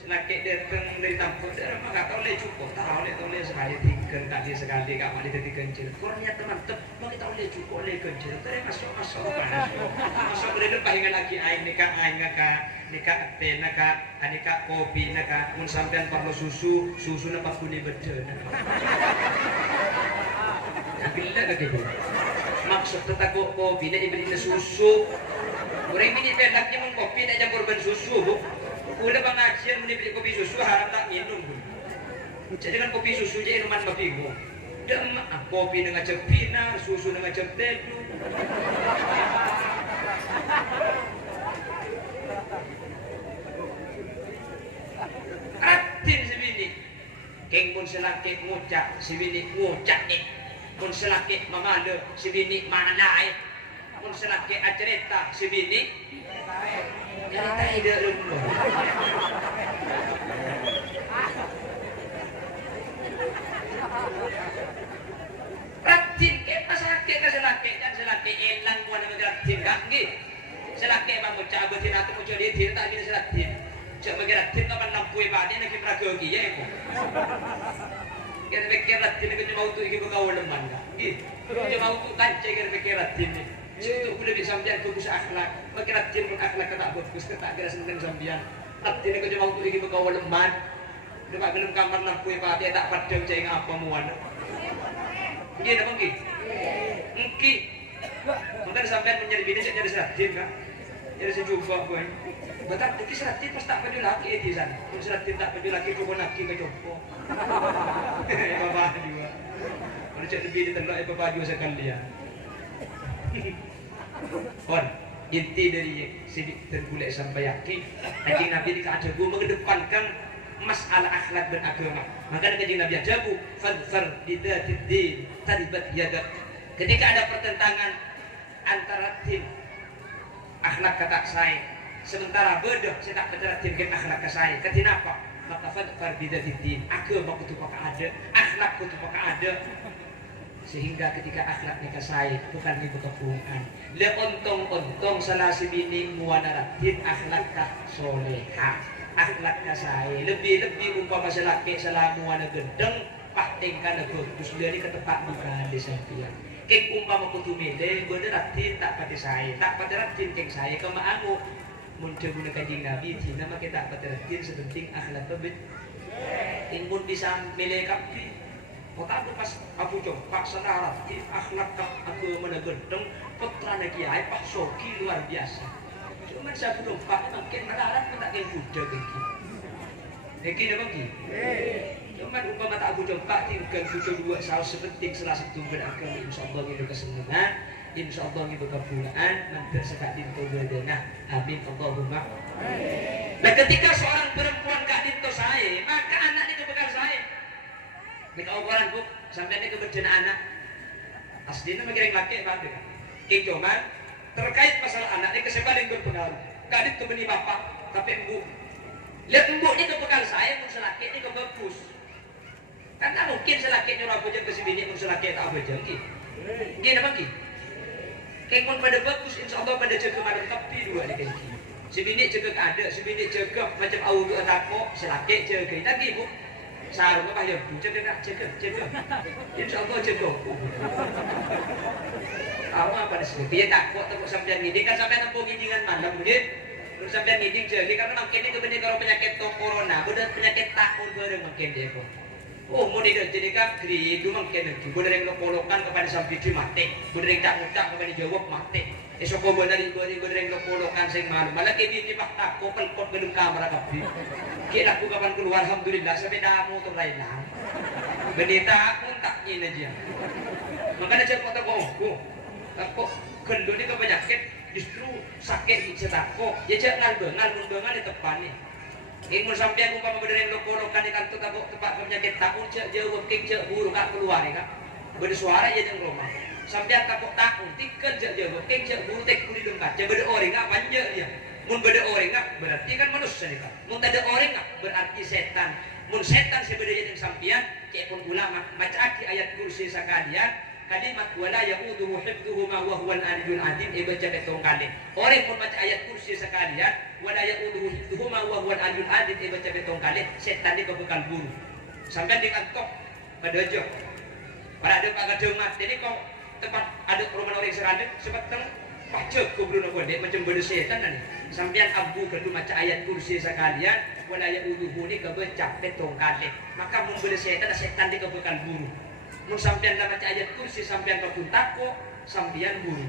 Selaki datang dari tampuk dia memang tak tahu le cukup, tahu le sekali tinggal kali sekali kak mali tadi kencil. Kurangnya teman mau kita le cukup le kencil. Terus masuk masuk le lepas hingga lagi air nikah teh nikah kopi nikah mun sampean perlu susu nampak kuning beda. Yang gila lagi bu. Maksud tetap kopi dia diberi susu. Orang ini bedaknya mengkopi tak campur ban susu bu. Udah pengajian menibeli kopi susu haram tak minum bu. Jadi kan kopi susu je minuman babimu. Dan kopi dengan cepina, susu dengan ceptedu. Atin sebini. Keng pun selaki ngucap, sebini ngucap nih. Pun selaki mamale, sebini manai. Pun selaki acerita, sebini. Cerita ide dulu. Ratin ke pasake ke selake dan selake elang buat ratin kaki. Selake bang bocah betin atau bocah dia tidak tak bisa ratin. Cak bagi ratin kapan lampu ibadah nak kita pergi ya itu. Kita fikir ratin itu cuma untuk kita bergaul leman kan. Cuma untuk kancing kita fikir ratin ni. Itu udah bisa sampean bagus akhlak. Makin ratin pun akhlak tak bagus, tak kira seneng sampean. Ratin itu cuma untuk kita bergaul leman. Dekat dalam kamar lampu ibadah tak padam cai apa muan. Nggih napa nggih? Nggih. Mungkin sampean menjadi bini jadi seratin kan? Jadi sejuba kowe. Batak iki seratin pas tak peduli laki di sana. Kun seratin tak peduli laki coba laki ke jopo. Bapak juga. Kalau cek lebih ditelok bapak juga sekalian. Kon inti dari sidik tergulai sampai yakin. Kanjeng Nabi dikatakan mengedepankan masalah akhlak dan agama. Maka kanjeng Nabi ajabu fadfar bidzatid din taribat yadak. Ketika ada pertentangan antara tim akhlak kata saya, sementara bodoh saya tak percaya tim akhlak saya. Kenapa? Maka fadfar bidzatid din, agama kudu ada, akhlak kudu ada. Sehingga ketika akhlak nikah saya bukan ibu kepungan le ontong salah si bini muanaratin akhlak kah soleha akhlak kah saya lebih umpama selaki salah muana gendeng patingkan bagus dari ke tempat bukan desa dia kek umpama kutu mede bener tak pati saya tak pati ratin kek saya kemaangu muncul guna kanjeng Nabi tina maka tak pati ratin sepenting akhlak tebet inmun bisa milih kapi. Kota aku pas aku coba sekarang akhlak aku menegendeng putra kiai Pak Soki luar biasa. Cuma saya belum Pak makin melarat pun tak yang budak lagi. Lagi apa lagi? Cuma umpama tak aku coba tinggal budak dua saus sepenting salah satu beragama insyaallah itu kesenangan, insyaallah itu kebulaan nanti sekadin kebedenah. Amin Allahumma. Nah ketika seorang perempuan kak dinto saya, maka anaknya kebekal saya. Kita ukuran bu, sampai ini keberjana anak aslinya mengiring laki apa kan? Cuma terkait masalah anak ini kesebaran berpengaruh. Kadit kebeni bapak, tapi embu. Lihat embu ini kebekal saya, pun selaki ini kebagus. Karena mungkin selaki nyuruh bujang ke sini, pun selaki tak bujang ki. Gini apa ki? Kayak pun pada bagus, insya Allah pada jaga malam tapi dua nih kayak gini. Sebini jaga ada, sebini jaga macam auto atako, selaki jaga lagi bu. Sao nó bao giờ cũng chết được insya Allah jago tahu apa sih dia takut sampai ngiding kan sampai nempuh ngidingan malam gitu terus sampai ngiding jadi karena makin ini kebetulan kalau penyakit corona udah penyakit takut bareng makin dia kok mau tidak jadi kan itu makin nanti udah yang lokolokan kepada sampai mati udah yang tak kepada jawab mati esok kau benar ibu yang lokolokan sing malu malah kayak gini pak takut pelpot belum kamera kapi kira aku kapan keluar alhamdulillah sampai dah motor lain lah benita aku tak ini aja makanya saya kata kok takut kendor ini kepenyakit justru sakit bisa takut ya jangan ngandengan di depan nih ingin sampai aku kapan bener yang lokolokan di kantor takut tempat penyakit takut jauh cek buruk kan keluar ya kan bersuara ya jangan rumah sampai takut tiket jauh cek buruk tek kuli dengkat coba ada orang apa aja dia mun beda orang berarti kan manusia nih kan mun ada orang berarti setan mun setan sebenarnya yang sampian cek pun ulama baca ayat kursi sakalian kalimat wala yauduhu hifdhuhuma wa huwal aliyyul azim baca betong kali orang pun baca ayat kursi sakalian wala yauduhu hifdhuhuma wa huwal aliyyul azim baca betong kali setan di bekal buru sampai di kantok pada jok pada ada pagar demat jadi kok tempat ada perumahan orang serandek sebetulnya pacek ku Bruno Gondek macam benda setan nih sampean abu kedua maca ayat kursi sekalian wala yauduhu ni kebecak betong kali maka mun benda setan di kebekal buru mun sampean dah maca ayat kursi sampean kebun tako sampean buru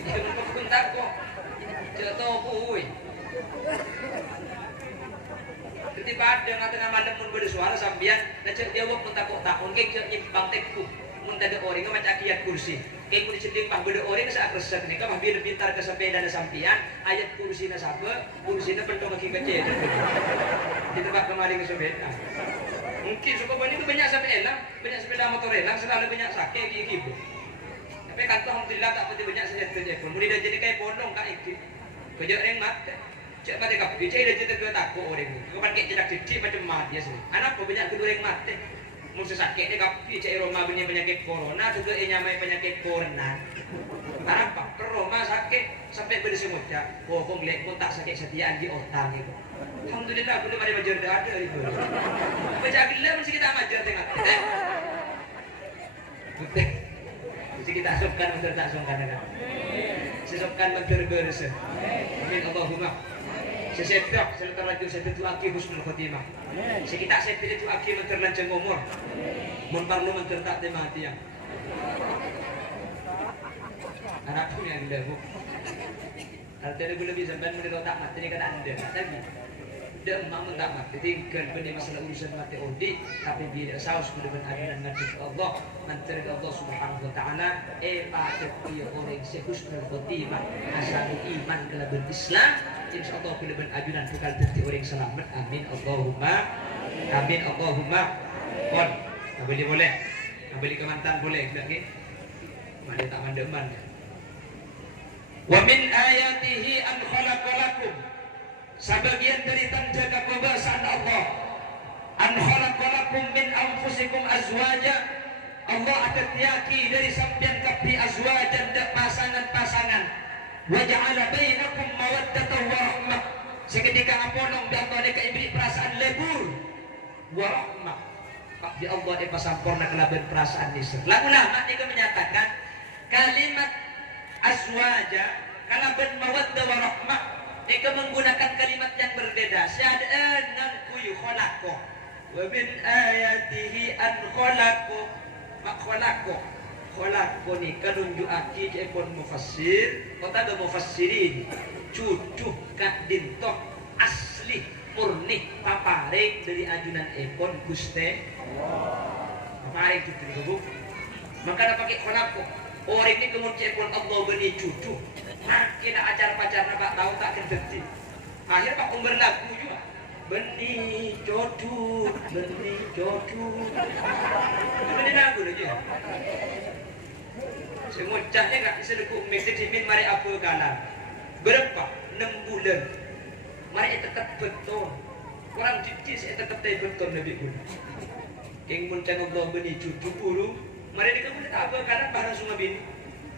dia mun kebun tako jatuh puy ketika ada tengah malam mun benda suara sampean nak jawab mun tako takon ke nyimpang tekku mun tada orang ke macam ayat kursi kayak mun diceting pang beda orang ke saat resep ni kan biar pintar ke sampai dana sampian ayat kursi na sabe kursi na pentong kaki kecil di tempat kemarin ke sepeda mungkin suka banyak banyak sampai elang banyak sepeda motor elang selalu banyak sakit gitu tapi kata alhamdulillah tak pasti banyak saja kerja pun mulai dah jadi kayak pondong kak iki kerja orang mati cek mati kap dia dah jadi kerja takut orang itu kapan kayak cedak cici macam mati ya sih anak apa banyak kedua orang mati musuh sakit ni kapi cek Roma punya penyakit corona juga nyamai penyakit corona kenapa Roma sakit sampai bersemucak kok ngeliat pun tak sakit setiaan di otak itu alhamdulillah belum ada majar dah ada itu baca gila mesti kita majar tengok mesti kita asupkan betul tak asupkan kan sesupkan betul bersih amin Allahumma seseprak serta rajul sepetu aki husnul khotimah sekita sepetu aki menterlanceng umur mun parlu mentertak mati yang anak pun yang dah artinya gue lebih sampai menurut tak mati ni kan anda tapi dia emak tak mati tinggal benda masalah urusan mati odi tapi bila saus gue dengan adunan ngaji Allah menteri Allah subhanahu wa ta'ala paket dia orang sehusnul khotimah asal iman kelaban Islam insyaallah kula ben ajunan bakal dadi orang selamat. Amin Allahumma amin Allahumma. Kon boleh beli ke mantan boleh enggak nggih? Mane tak mandeman. Wa min ayatihi an khalaqalakum, sebagian dari tanda kekuasaan Allah, an khalaqalakum min anfusikum azwaja, Allah akan tiaki dari sampian kabeh azwajan dak pasangan-pasangan, wa ja'ala bainakum mawaddatan wa rahmah, seketika aponom dan Allah ka ibri perasaan lebur wa rahmah. Pak di Allah pasampurna kelaban perasaan ni. Lah ulama ni menyatakan kalimat azwaja kalaban mawaddah wa rahmah ni menggunakan kalimat yang berbeda. Syad'an kuyu khalaqo wa min ayatihi an khalaqo mak khalaqo ni kanunjuaki jepon mufassir kota do mufassirin cucuh kak dintoh asli murni paparing dari ajunan epon Guste paparing cucu ni bu maka ada pakai khalaqo orang ini kemudian epon Allah beni cucu makin ajar pacar nak tahu tak kendeti akhir pak umber lagu juga beni jodoh beni lagu aja semucahnya gak bisa lekuk mesej simin mari apa kalah berapa 6 bulan mari tetap betul orang cici saya tetap betul Nabi pun keng muncang Allah beni cucu buru mari dikemudian apa kalah barang sungai bini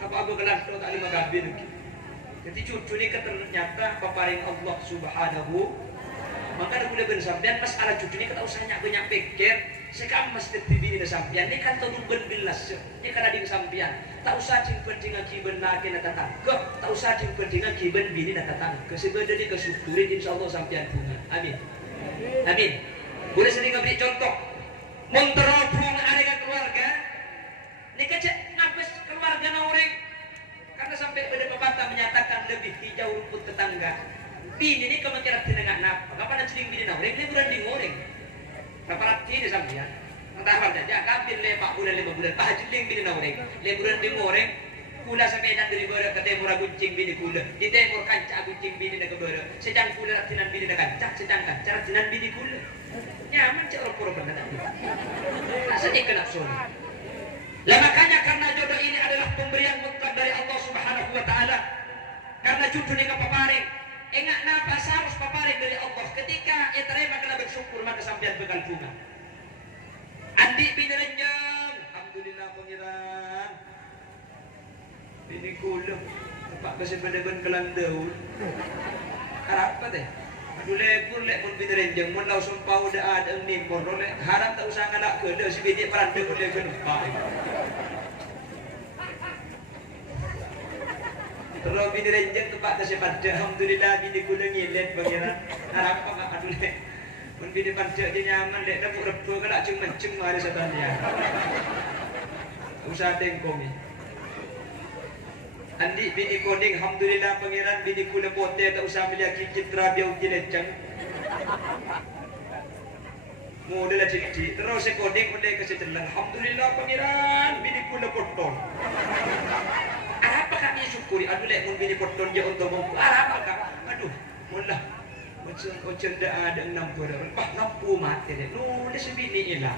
apa kalah tak lima gabin jadi cucu ini ternyata paparing Allah subhanahu maka ada kuda bersampian pas ala cucu ini kata usahanya banyak pikir sekarang mesti tibini na sampian ini kan turun bilas ini kan ada sampian tak usah cingpen dengan kiben lagi na tatangga tak usah cingpen dengan kiben bini na tatangga sebenarnya di kesyukurin insyaallah sampian bunga amin amin boleh sering beri contoh menterobong ada keluarga ini kecek ngapes keluarga na orang karena sampai pada pepatah menyatakan lebih hijau rumput tetangga bini ini kemungkinan tidak napa kapan ada celing bini na orang ini bulan di ngoreng kaparat ini sampian entah saja kabin 4 bulan 5 bulan bah celing bini na orang bulan di ngoreng kula sampai dan dari bawah ke timur guncing bini kula di timur kancah guncing bini na ke bawah sedang kula ratinan bini na kancah sedang kancah ratinan bini kula nyaman cek orang pura benar rasanya kena soni lah makanya karena jodoh ini adalah pemberian mutlak dari Allah subhanahu wa ta'ala karena cucu ni kepaparing enggak nafas harus paparing dari Allah ketika terima kena bersyukur maka sampean bekal bunga andi bini renjang alhamdulillah pengiran bini kula tempat kasih bener-bener kelang daun harap apa teh aduh lekur lek pun bini renjang mun lau sumpah udah ada ni pun lek harap tak usah ngalak ke si bini peranda pun lekur terus bini renjang tempat kasih pada alhamdulillah bini kula ngilet pangeran harap apa aduh lek mun bini pada dia nyaman lek dapur reba ke nak ceng mari setannya usah tengkong ni andi bini koding alhamdulillah pangeran bini kula pote tak usah melihat citra biau kilecang model cik terus koding mulai kasih telang alhamdulillah pangeran bini kula potong apa kami syukuri aduh lek mun bini potong je untuk mampu apa kak aduh mullah macam dah ada 6 orang bah lampu mati deh nulis bini hilang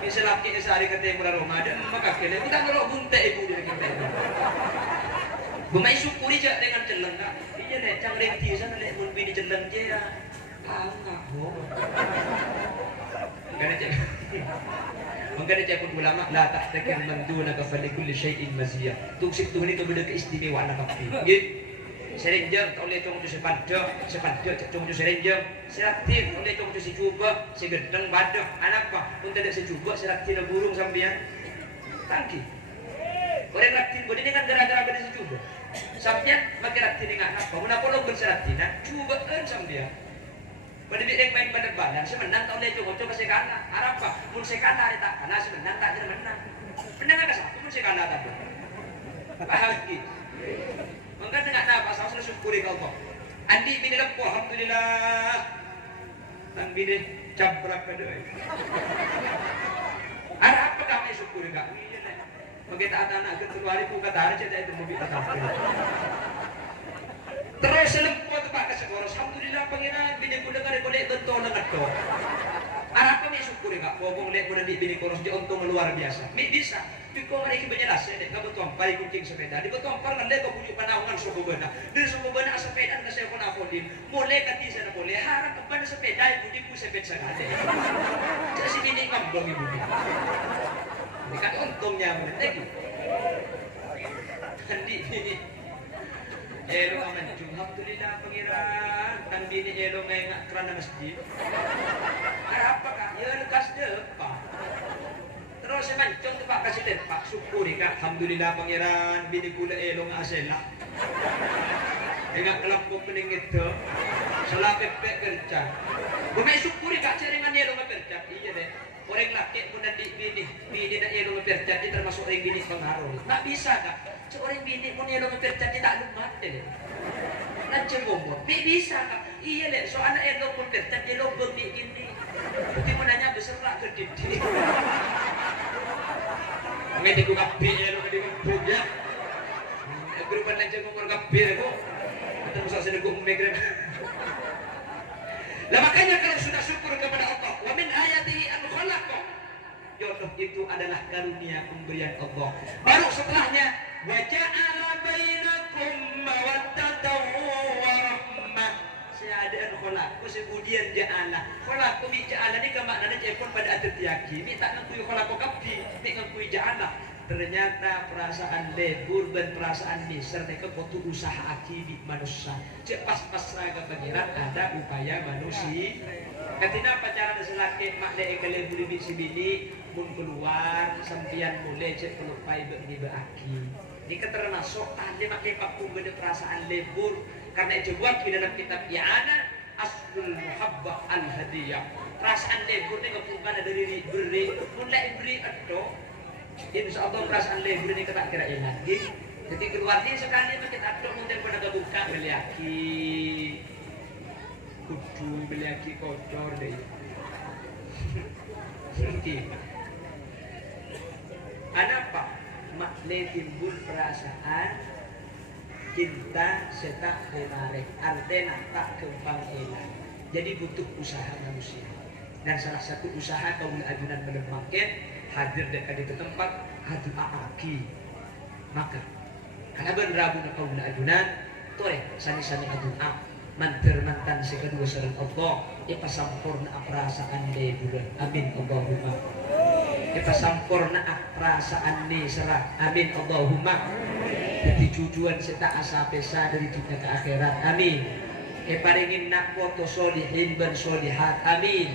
ini selaki sehari kata yang murah Ramadan maka kena kita ngerok bunte ibu dari kita bumai syukuri je dengan celeng kak iya lek cang renti sana lek mun bini celeng je ya enggak ho kena cek mengkena cek ulama la tahtakan manduna ka falikul syai'in maziyah tuksik tu ni kepada keistimewaan kapi nggih serenjang oleh cong tu sepadah cong tu serenjang seratin oleh cong tu secuba segedeng badah anak apa pun tidak secuba seratin burung sampean tangki orang ratin bodi dengan gara-gara beda secuba sampean makin ratin dengan apa mun apa lo berseratin cubaan sampean pada bidang main pada badan semenang oleh cong sekana harap apa mun sekana tak karena semenang tak jadi menang menang ka satu mun sekana tak bahagia maka dengan nafas harus syukuri ke Allah andi bini lempuh alhamdulillah dan bini cabrak ke doa ada apa kami syukuri kak bagi taat anak ketuari ku kata ada cerita itu mobil tetap terus alhamdulillah pangeran bini ko dengar ko dek betul dengan to. Arab kami syukuri kak, bobong lek ko nanti bini ko ros dia untung luar biasa. Mi bisa. Biko mereka penjelas ya dek kamu tuampar kucing sepeda. Di tuampar kan dek kau punya panaungan suku benak. Dari suku benak sepeda na saya pun akodin. Boleh kati sana boleh. Harap kepada sepeda ibu di ku sepeda sekali. Jadi si bini ngambang ibu. Ini kan untungnya mentek. Kandi bini. Elo aman alhamdulillah pangeran. Tang bini elo ngak kerana masjid. Apa kak? Ya lekas depan. Terus saya mancung tu pak kasih tempat syukuri kak. Alhamdulillah pangeran bini kula elo ngak asela. Engak kelampung pening itu. Salah pepek kerja. Bumai syukuri kak ceringan elo ngak kerja. Iya deh. Orang laki pun nanti bini nak elo ngak kerja. Ini termasuk orang bini pengaruh. Tak bisa kak. Seorang bini pun elo ngak kerja. Ini tak lumat deh. Lancar ngomong. Bisa kak. Iya deh. So anak elo pun kerja. Dia lobeng di gini. Bukti menanya berserak ke diri. Mengenai ku kapi elo di punya. Grupan lancar ngomong kapi aku. Kita musa sedekut memegang. Lah makanya kalau sudah syukur kepada Allah, wa min ayatihi an khalaqa. Jodoh itu adalah karunia pemberian Allah. Baru setelahnya wa ja'ala bainakum mawaddatan wa rahmah. Saya ada an khalaqa, kemudian ja'ala. Khalaqa bi ja'ala ni ka maknanya cepon pada adat yaki. Ni tak ngakui khalaqa kapi, ni ngakui ja'ala. Ternyata perasaan lebur dan perasaan miser mereka butuh usaha akibat manusia. Cek pas-pas raga pangeran ada upaya manusia. Ketika pacaran selaki mak dek lebur di si bini mun keluar sampian mulai cek pelupai begini beaki. Ini termasuk ahli makai paku beda perasaan lebur karena itu buat di dalam kitab I'ana Aslul Muhabbah Al-Hadiyah. Perasaan lebur ini bukan dari beri mulai beri atau insya Allah perasaan lebur ini kita kira lagi. Jadi keluarnya sekali kita aduk mungkin pada kebuka beliaki kudu beliaki kocor deh. Ada apa? Makle timbul perasaan cinta setak kemarin artena tak kembang elang. Jadi butuh usaha manusia. Dan salah satu usaha kaum ajunan melemahkan hadir dekat di tempat hadu aki maka karena benrabu na kaum ajunan tore sani-sani aduna mantir mantan si kedua sareng Allah ipasampurna perasaan de bulan amin Allahumma ipasampurna perasaan ni serah amin Allahumma jadi tujuan seta asa pesa dari dunia ke akhirat amin paringin nak foto solihin dan solihat amin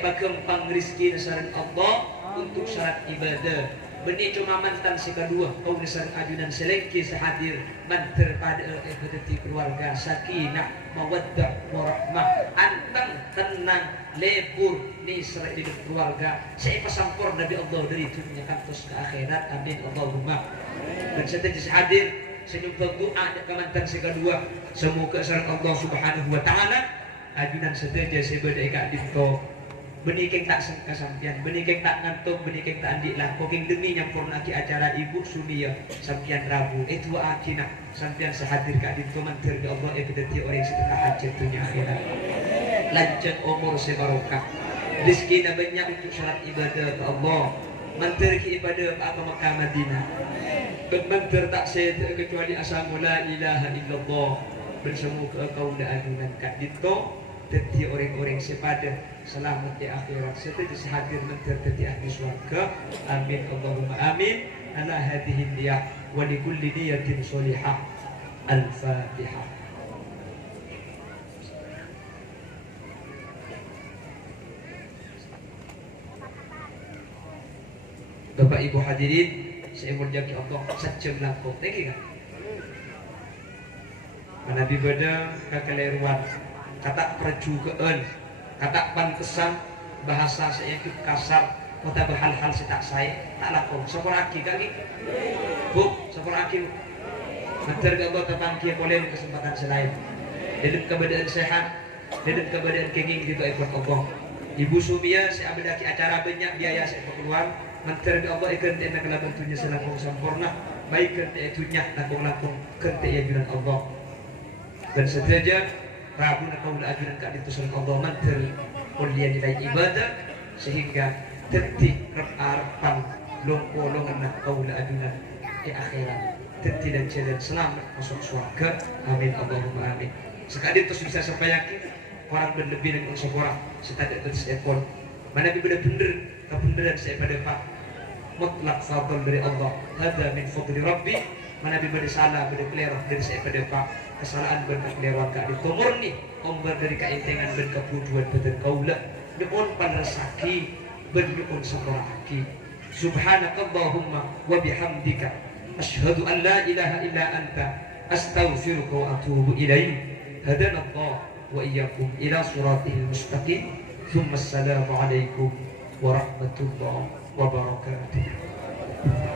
pagempang rizki sareng Allah untuk syarat ibadah. Benih cuma mantan si kedua kaum sareng ajunan selengki sehadir manter pada ekadati keluarga sakinah mawaddah warahmah anteng tenang lebur ni serai di keluarga saya pasampur Nabi Allah dari dunia kantos ke akhirat amin Allahumma. Dan setelah hadir senyum doa ke mantan si kedua semoga sareng Allah Subhanahu wa taala ajunan setelah sebeda eka dito benikeng tak sangka sampian, benikeng tak ngantuk, benikeng tak andik lah. Koking demi nyampurna ki acara ibu sunia sampian Rabu. Itu akina sampian sehadir kak dinto mantir ke Allah ebedati orang setengah hajat dunia akhirat. Lanjut umur sebarokah. Rizki na banyak untuk salat ibadah ke Allah. Mantir ki ibadah apa Makkah Madinah. Mantir tak saya kecuali asamu la ilaha illallah. Bersemu ke kaum da adunan kak dinto. Jadi orang-orang sepada selamat di akhirat setelah hadir mentir di ahli surga amin Allahumma amin ala hadhihi niyah wa li kulli niyatin sholihah al-fatihah. Bapak Ibu hadirin saya berjanji Allah sejam langkung thank you kan Nabi beda kekeliruan kata perjugaan, kata pantesan bahasa saya itu kasar, kata hal-hal saya tak saya tak laku. Seperaki kali, bu, seperaki. Nanti Allah tentang kia boleh kesempatan selain. Dalam keadaan sehat, dalam keadaan kenging gitu ikut Allah. Ibu Sumia saya ambil acara banyak biaya saya keluar. Nanti Allah ikan dia nak lakukannya selangkung sempurna. Baik kerja itunya lakukan kerja yang Allah. Dan seterusnya Rabu na kaula ajunan ka dito sa Allah mantel ulian nilai ibadah sehingga detik arapan longkolongan na kaula ajunan di akhirat detik dan jalan selamat masuk surga. Amin Allahumma amin. Sekali itu bisa saya yakin orang berlebih dari seorang setadak terus ekor mana benar-benar kebenaran saya pada Pak mutlak fadl dari Allah. Hada min fadli Rabbi. Mana bibir salah berkelirah dari saya pada Pak kesalahan berkelirah kak di murni omber dari keintengan berkebutuhan betul kaula nyuwun panresaki bernyuwun sabaraki. Subhanakallahumma wa bihamdika asyhadu an la ilaha illa anta astaghfiruka wa atubu ilaik. Hadana Allah wa iyyakum ila siratil mustaqim. Thumma assalamu alaikum warahmatullahi wabarakatuh.